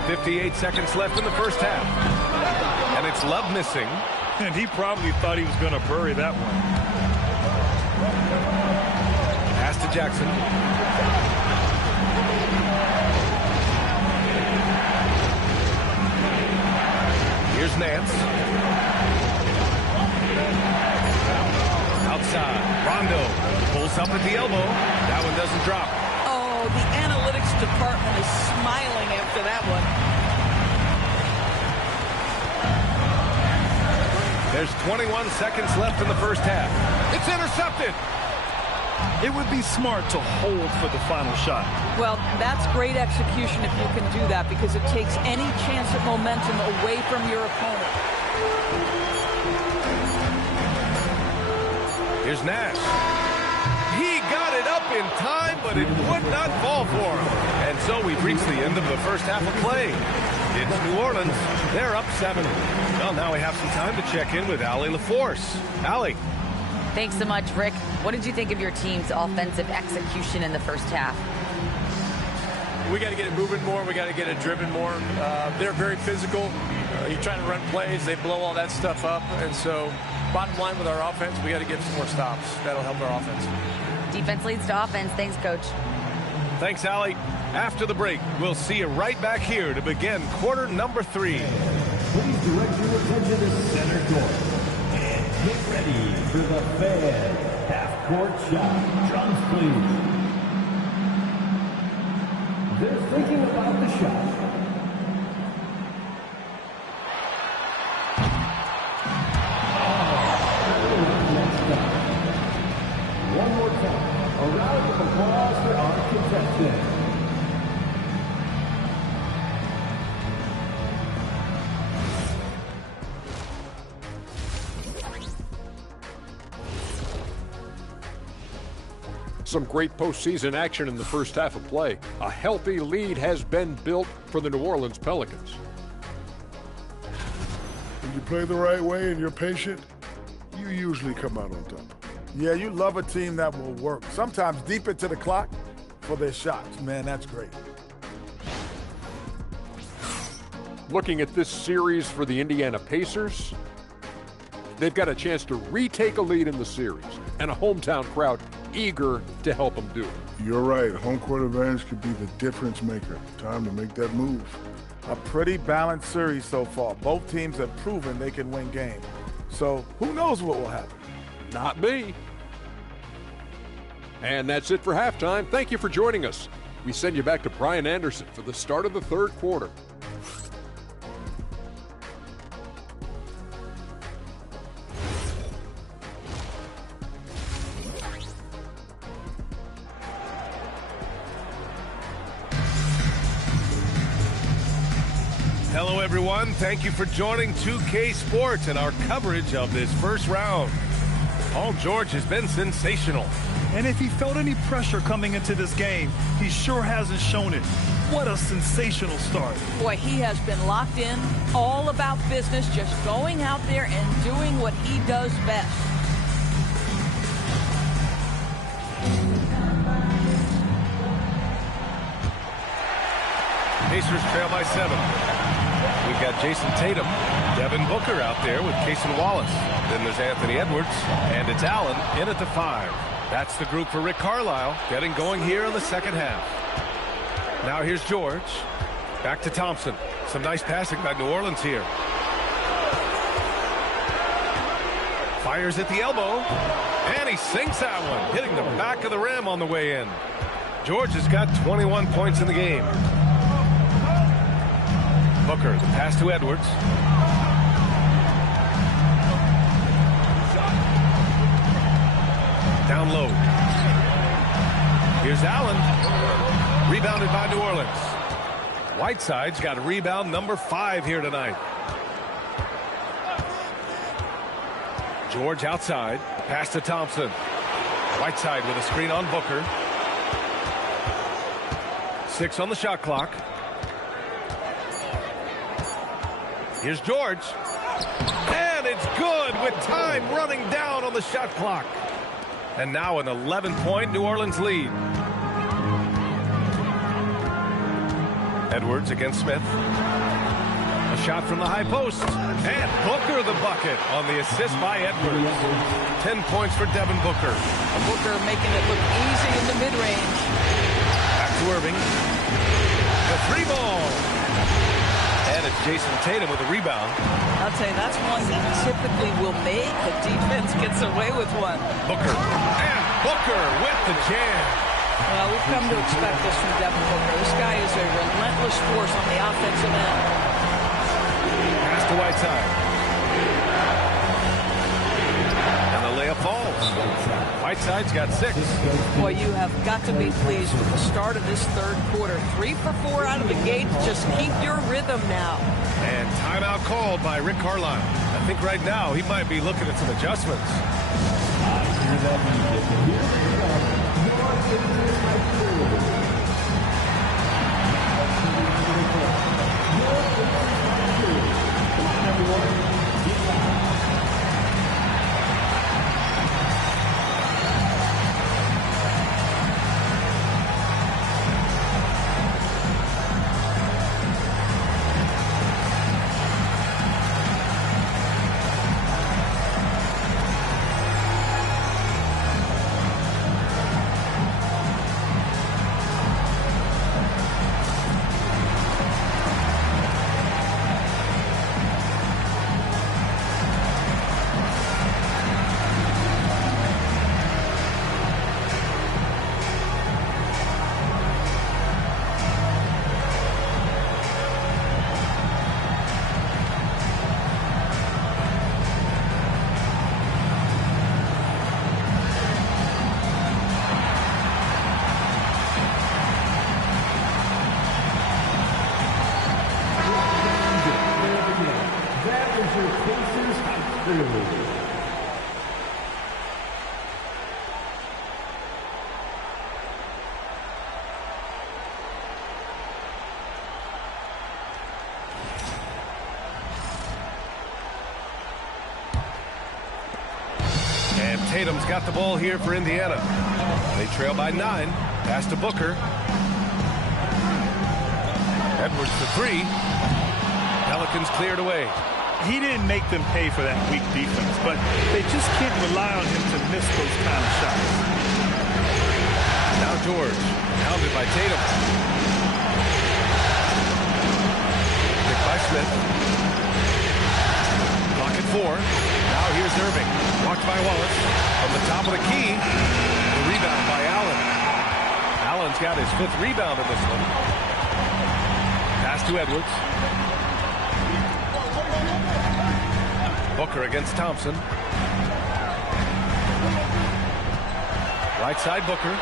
58 seconds left in the first half. And it's Love missing. And he probably thought he was going to bury that one. Pass to Jackson. Here's Nance. Outside, Rondo pulls up at the elbow. That one doesn't drop. Oh, the analytics department is smiling after that one. There's 21 seconds left in the first half. It's intercepted. It would be smart to hold for the final shot. Well, that's great execution if you can do that, because it takes any chance at momentum away from your opponent. Here's Nash. He got it up in time, but it would not fall for him. And so we've reached the end of the first half of play. It's New Orleans. They're up 7. Well, now we have some time to check in with Allie LaForce. Allie. Thanks so much, Rick. What did you think of your team's offensive execution in the first half? We got to get it moving more. We got to get it driven more. They're very physical. You're trying to run plays. They blow all that stuff up. And so bottom line with our offense, we got to get some more stops. That'll help our offense. Defense leads to offense. Thanks, Coach. Thanks, Allie. After the break, we'll see you right back here to begin quarter number 3. Please direct your attention to center court. And get ready for the Fan half-court shot. Drums, please. They're thinking about the shot. A round of applause for our contestants. Some great postseason action in the first half of play. A healthy lead has been built for the New Orleans Pelicans. When you play the right way and you're patient, you usually come out on top. Yeah, you love a team that will work, sometimes deep into the clock for their shots. Man, that's great. Looking at this series for the Indiana Pacers, they've got a chance to retake a lead in the series, and a hometown crowd eager to help them do it. You're right. Home court advantage could be the difference maker. Time to make that move. A pretty balanced series so far. Both teams have proven they can win games. So who knows what will happen? Not me. And that's it for halftime. Thank you for joining us. We send you back to Brian Anderson for the start of the third quarter. Hello, everyone. Thank you for joining 2K Sports and our coverage of this first round. Paul George has been sensational. And if he felt any pressure coming into this game, he sure hasn't shown it. What a sensational start. Boy, he has been locked in, all about business, just going out there and doing what he does best. Pacers trail by 7. We've got Jason Tatum, Devin Booker out there with Cason Wallace. Then there's Anthony Edwards, and it's Allen in at the 5. That's the group for Rick Carlisle, getting going here in the second half. Now here's George. Back to Thompson. Some nice passing by New Orleans here. Fires at the elbow, and he sinks that one, hitting the back of the rim on the way in. George has got 21 points in the game. Booker, the pass to Edwards. Down low. Here's Allen. Rebounded by New Orleans. Whiteside's got rebound number 5 here tonight. George outside. Pass to Thompson. Whiteside with a screen on Booker. 6 on the shot clock. Here's George. And it's good with time running down on the shot clock. And now an 11-point New Orleans lead. Edwards against Smith. A shot from the high post. And Booker the bucket on the assist by Edwards. 10 points for Devin Booker. Booker making it look easy in the mid-range. Back to Irving. The 3-ball. And it's Jason Tatum with a rebound. I'll tell you, that's one he typically will make. The defense gets away with one. Booker. And Booker with the jam. Well, we've come to expect this from Devin Booker. This guy is a relentless force on the offensive end. Pass to Whiteside. And the layup falls. Whiteside's got 6. Boy, you have got to be pleased with the start of this third quarter. 3 for 4 out of the gate. Just keep your rhythm now. And timeout called by Rick Carlisle. I think right now he might be looking at some adjustments. And Tatum's got the ball here for Indiana. They trail by 9. Pass to Booker. Edwards for 3. Pelicans cleared away. He didn't make them pay for that weak defense, but they just can't rely on him to miss those kind of shots. Now George, pounded by Tatum. Picked by Smith. Clock at 4. Now here's Irving. Blocked by Wallace. From the top of the key. The rebound by Allen. Allen's got his 5th rebound in this one. Pass to Edwards. Booker against Thompson. Right side Booker.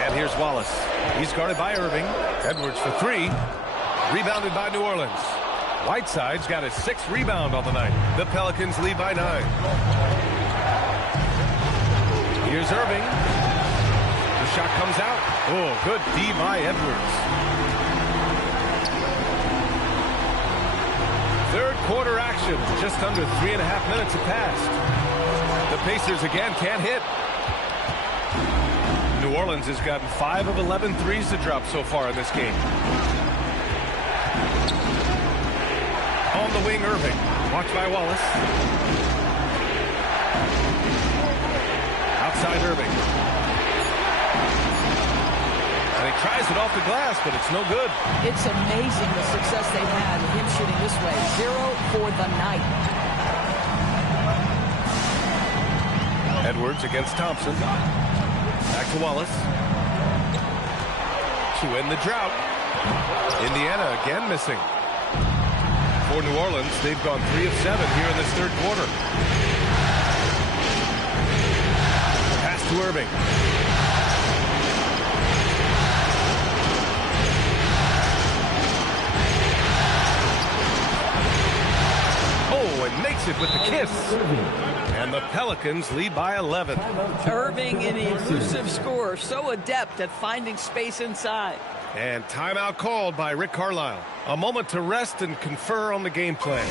And here's Wallace. He's guarded by Irving. Edwards for 3. Rebounded by New Orleans. Whiteside's got his 6th rebound on the night. The Pelicans lead by 9. Here's Irving. The shot comes out. Oh, good D by Edwards. Third quarter action. Just under 3.5 minutes have passed. The Pacers again can't hit. New Orleans has gotten 5 of 11 threes to drop so far in this game. On the wing, Irving. Watched by Wallace. Outside Irving. And he tries it off the glass, but it's no good. It's amazing the success they've had with him shooting this way. 0 for the night. Edwards against Thompson. Back to Wallace. To end the drought. Indiana again missing. For New Orleans, they've gone 3 of 7 here in this third quarter. Pass to Irving. Oh, and makes it with the kiss. And the Pelicans lead by 11. Irving, an elusive scorer, so adept at finding space inside. And timeout called by Rick Carlisle. A moment to rest and confer on the game plan.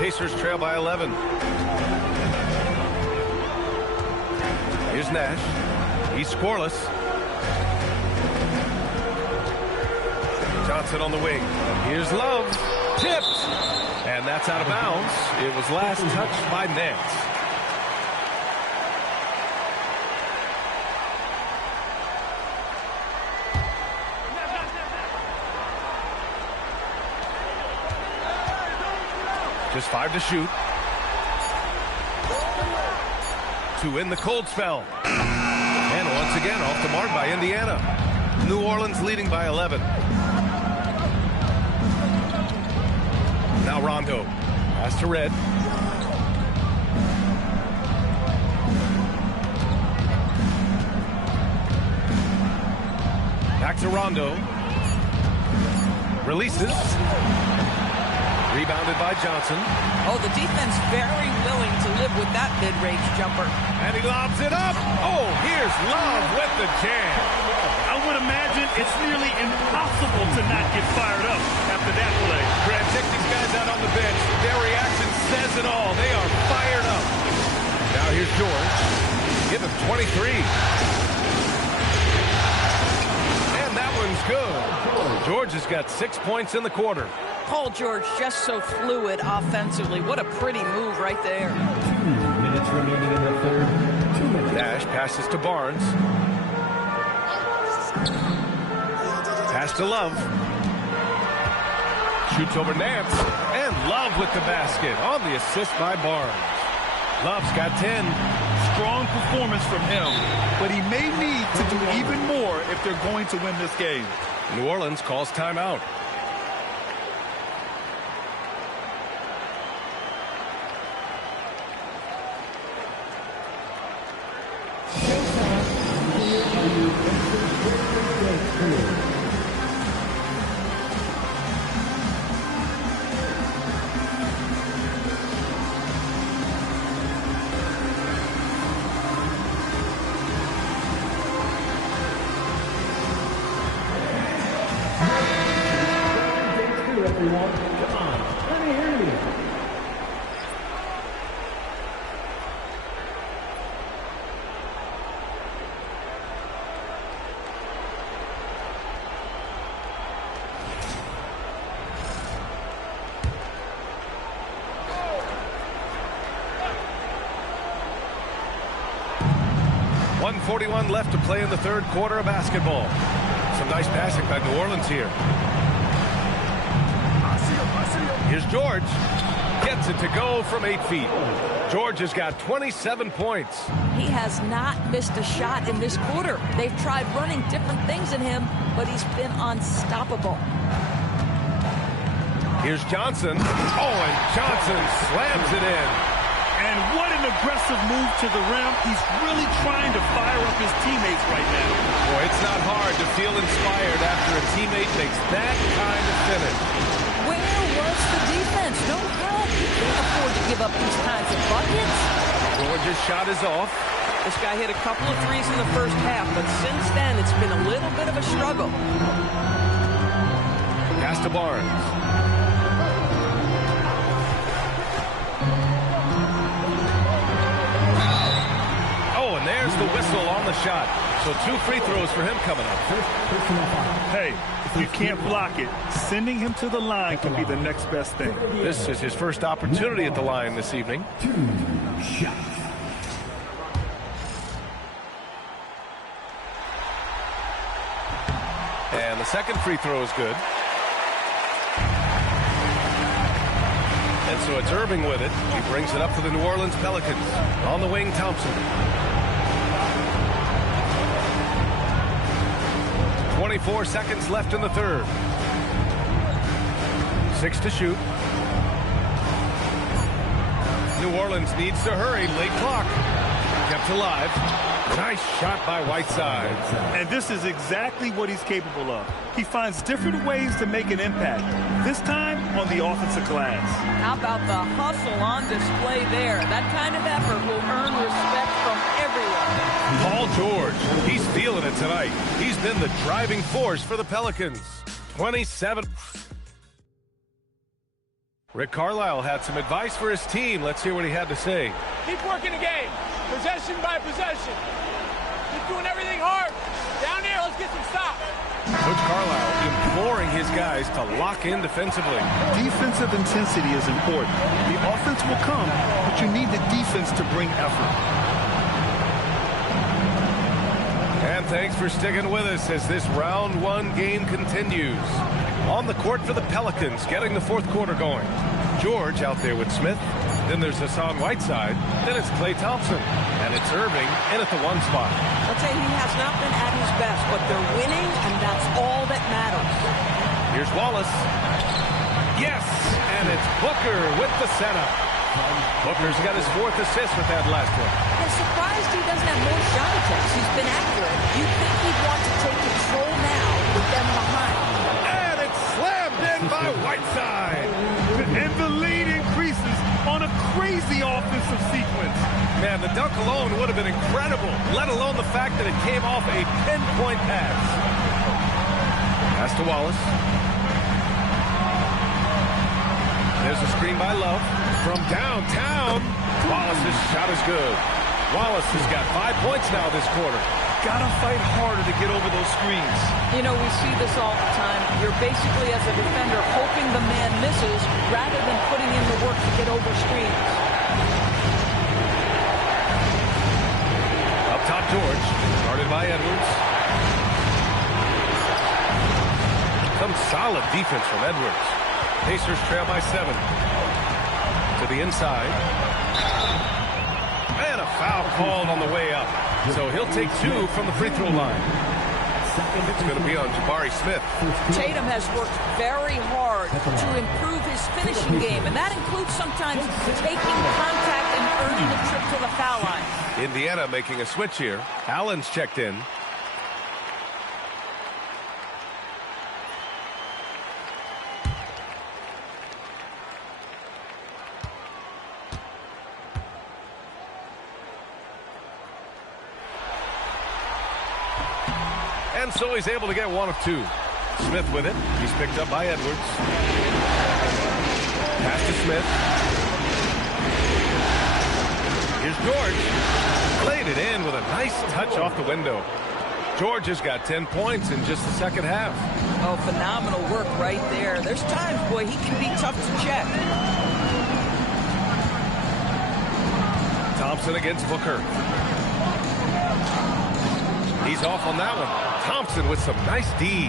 Pacers trail by 11. Here's Nash. He's scoreless. Johnson on the wing. Here's Love. Tipped. And that's out of bounds. It was last touched by Nance. Just 5 to shoot. To win the cold spell. And once again off the mark by Indiana. New Orleans leading by 11. Now Rondo. Pass to Red. Back to Rondo. Releases. Rebounded by Johnson. Oh, the defense very willing to live with that mid-range jumper. And he lobs it up. Oh, here's Love with the jam. I would imagine it's nearly impossible to not get fired up after that play. Grant, check these guys out on the bench. Their reaction says it all. They are fired up. Now here's George. Give him 23. And that one's good. George has got 6 points in the quarter. Paul George just so fluid offensively. What a pretty move right there. 2 minutes remaining in the third. 2 minutes. Nash passes to Barnes. Pass to Love. Shoots over Nance. And Love with the basket on the assist by Barnes. Love's got 10. Strong performance from him, but he may need to do even more if they're going to win this game. New Orleans calls timeout. .141 left to play in the third quarter of basketball. Some nice passing by New Orleans here. Here's George. Gets it to go from 8 feet. George has got 27 points. He has not missed a shot in this quarter. They've tried running different things in him, but he's been unstoppable. Here's Johnson. Oh, and Johnson slams it in. And what an aggressive move to the rim. He's really trying to fire up his teammates right now. Boy, it's not hard to feel inspired after a teammate makes that kind of finish. Where was the defense? No help. You can't afford to give up these kinds of buckets. George's shot is off. This guy hit a couple of threes in the first half, but since then it's been a little bit of a struggle. Pass to Barnes. There's the whistle on the shot. So 2 free throws for him coming up. Hey, if you can't block it, sending him to the line can be the next best thing. This is his first opportunity at the line this evening. 2 shots. And the second free throw is good. And so it's Irving with it. He brings it up for the New Orleans Pelicans. On the wing, Thompson. 24 seconds left in the third. 6 to shoot. New Orleans needs to hurry. Late clock. Kept alive. Nice shot by Whiteside. And this is exactly what he's capable of. He finds different ways to make an impact. This time on the offensive glass. How about the hustle on display there? That kind of effort will earn respect from everyone. Paul George, he's feeling it tonight. He's been the driving force for the Pelicans. 27. Rick Carlisle had some advice for his team. Let's hear what he had to say. Keep working the game. Possession by possession. Keep doing everything hard. Down there, let's get some stops. Coach Carlisle imploring his guys to lock in defensively. Defensive intensity is important. The offense will come, but you need the defense to bring effort. And thanks for sticking with us as this round 1 game continues. On the court for the Pelicans, getting the fourth quarter going. George out there with Smith. Then there's Hassan Whiteside. Then it's Klay Thompson. And it's Irving in at the 1 spot. I'll tell you, he has not been at his best, but they're winning, and that's all that matters. Here's Wallace. Yes! And it's Booker with the setup. Booker's got his 4th assist with that last one. I'm surprised he doesn't have more shot attempts. He's been accurate. You'd think he'd want to take control now them behind. And it's slammed in by Whiteside. And the lead increases on a crazy offensive sequence. Man, the dunk alone would have been incredible, let alone the fact that it came off a pinpoint pass. Pass to Wallace. There's a screen by Love. From downtown, Wallace's shot is good. Wallace has got 5 points now this quarter. Gotta fight harder to get over those screens. You know, we see this all the time. You're basically, as a defender, hoping the man misses rather than putting in the work to get over screens. Up top, George. Guarded by Edwards. Some solid defense from Edwards. Pacers trail by 7. To the inside. And a foul called on the way up. So he'll take 2 from the free throw line. It's going to be on Jabari Smith. Tatum has worked very hard to improve his finishing game, and that includes sometimes taking contact and earning a trip to the foul line. Indiana making a switch here. Allen's checked in. And so he's able to get 1 of 2. Smith with it. He's picked up by Edwards. Pass to Smith. Here's George. Laid it in with a nice touch off the window. George has got 10 points in just the second half. Oh, phenomenal work right there. There's times, boy, he can be tough to check. Thompson against Booker. He's off on that one. Thompson with some nice D.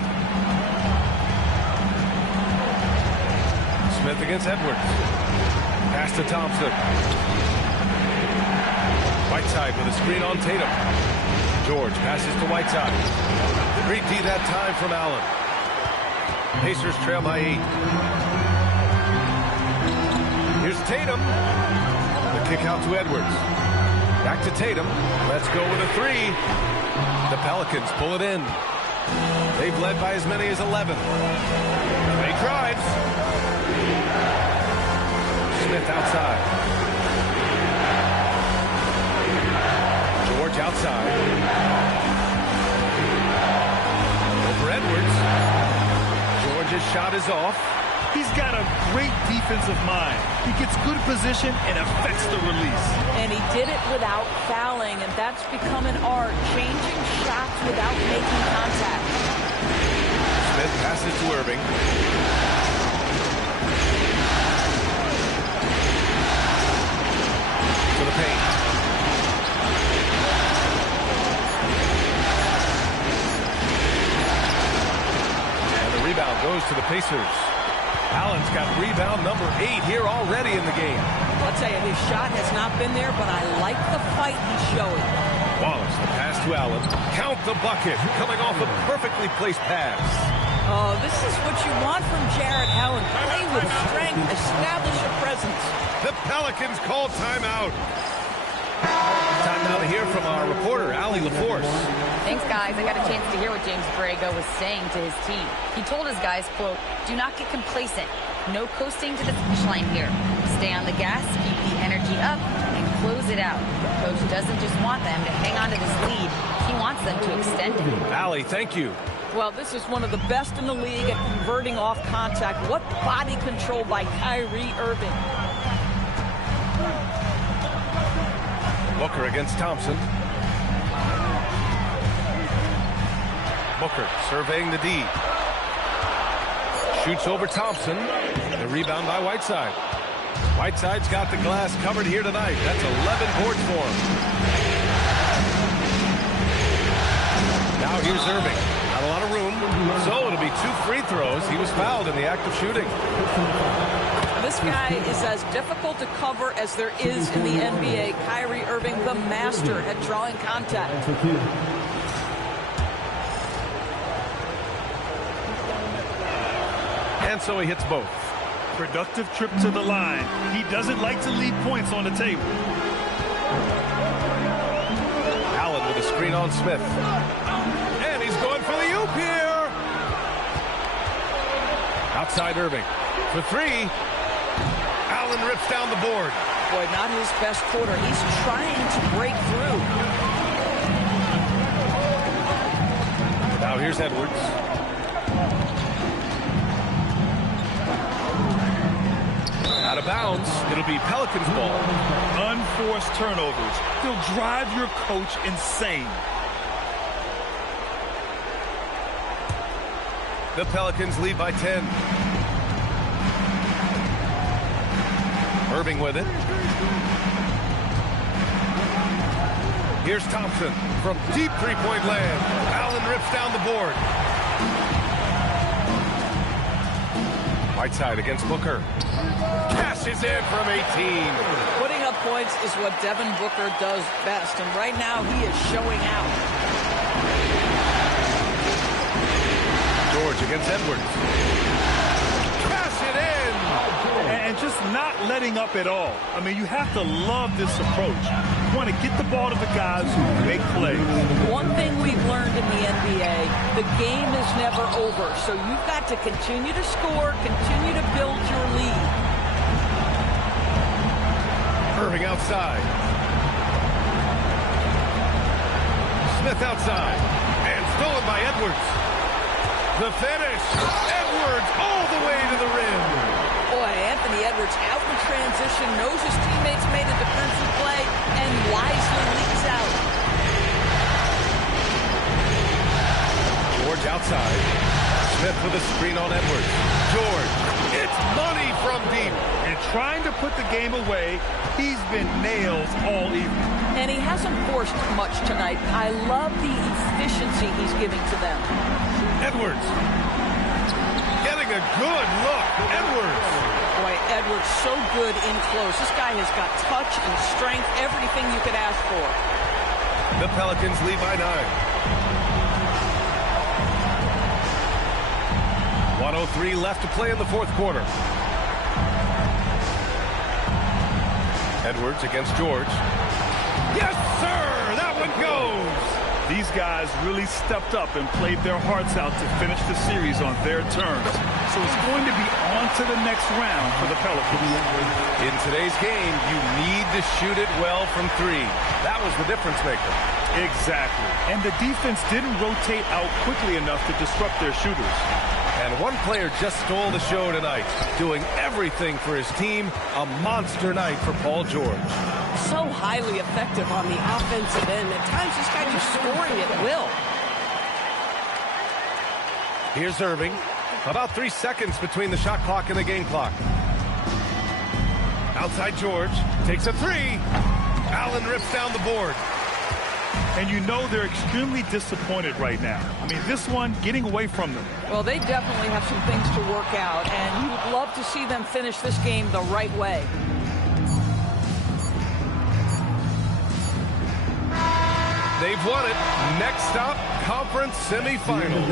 Smith against Edwards. Pass to Thompson. Whiteside with a screen on Tatum. George passes to Whiteside. Great D that time from Allen. Pacers trail by 8. Here's Tatum. The kick out to Edwards. Back to Tatum. Let's go with a 3. The Pelicans pull it in. They've led by as many as 11. He drives. Smith outside. George outside. Over Edwards. George's shot is off. He's got a great defensive mind. He gets good position and affects the release. And he did it without fouling, and that's become an art, changing shots without making contact. Smith passes to Irving. To the paint. And the rebound goes to the Pacers. Allen's got rebound number 8 here already in the game. I'll tell you, his shot has not been there, but I like the fight he's showing. Wallace, the pass to Allen. Count the bucket, coming off a perfectly placed pass. Oh, this is what you want from Jarrett Allen. Play with strength, establish a presence. The Pelicans call timeout. Time now to hear from our reporter, Allie LaForce. Thanks, guys. I got a chance to hear what James Borrego was saying to his team. He told his guys, quote, "Do not get complacent. No coasting to the finish line here. Stay on the gas, keep the energy up, and close it out." Coach doesn't just want them to hang on to this lead. He wants them to extend it. Allie, thank you. Well, this is one of the best in the league at converting off contact. What body control by Kyrie Irving. Booker against Thompson. Booker surveying the D. Shoots over Thompson. The rebound by Whiteside. Whiteside's got the glass covered here tonight. That's 11 boards for him. Now here's Irving. Not a lot of room. So it'll be 2 free throws. He was fouled in the act of shooting. This guy is as difficult to cover as there is in the NBA. Kyrie Irving, the master at drawing contact. And so he hits both. Productive trip to the line. He doesn't like to leave points on the table. Allen with a screen on Smith. And he's going for the oop here. Outside Irving. For three. Allen rips down the board. Boy, not his best quarter. He's trying to break through. Now here's Edwards. Out of bounds. It'll be Pelicans ball. Unforced turnovers. They'll drive your coach insane. The Pelicans lead by 10. Irving with it. Here's Thompson from deep three-point land. Allen rips down the board. Right side against Booker. Cashes in from 18. Putting up points is what Devin Booker does best, and right now he is showing out. George against Edwards. Cash it in! And just not letting up at all. I mean, you have to love this approach. You want to get the ball to the guys who make plays. One thing we've learned in the NBA, the game is never over. So you've got to continue to score, continue to build your lead. Irving outside. Smith outside. And stolen by Edwards. The finish. Edwards all the way to the rim. Boy, Anthony Edwards out in transition, knows his teammates made a defensive play, and wisely leaks out. George outside. Smith with a screen on Edwards. George, it's money from deep. And trying to put the game away, he's been nails all evening. And he hasn't forced much tonight. I love the efficiency he's giving to them. Edwards. Getting a good look. Edwards. Boy, Edwards so good in close. This guy has got touch and strength, everything you could ask for. The Pelicans lead by 9. 1:03 left to play in the fourth quarter. Edwards against George. Yes, sir! That one goes! These guys really stepped up and played their hearts out to finish the series on their terms. So it's going to be on to the next round for the Pelicans. In today's game, you need to shoot it well from three. That was the difference maker. Exactly. And the defense didn't rotate out quickly enough to disrupt their shooters. And one player just stole the show tonight, doing everything for his team. A monster night for Paul George. So highly effective on the offensive end. At times, this guy just scoring at will. Here's Irving. About 3 seconds between the shot clock and the game clock. Outside George. Takes a three. Allen rips down the board. And you know they're extremely disappointed right now. I mean, this one getting away from them. Well, they definitely have some things to work out, and you would love to see them finish this game the right way. They've won it. Next stop, conference semifinals.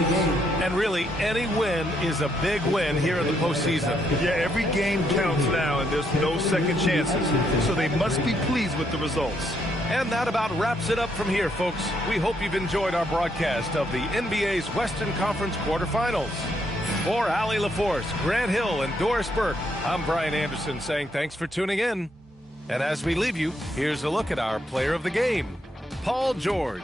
And really, any win is a big win here in the postseason. Yeah, every game counts now, and there's no second chances. So they must be pleased with the results. And that about wraps it up from here, folks. We hope you've enjoyed our broadcast of the NBA's Western Conference quarterfinals. For Allie LaForce, Grant Hill, and Doris Burke, I'm Brian Anderson saying thanks for tuning in. And as we leave you, here's a look at our player of the game, Paul George.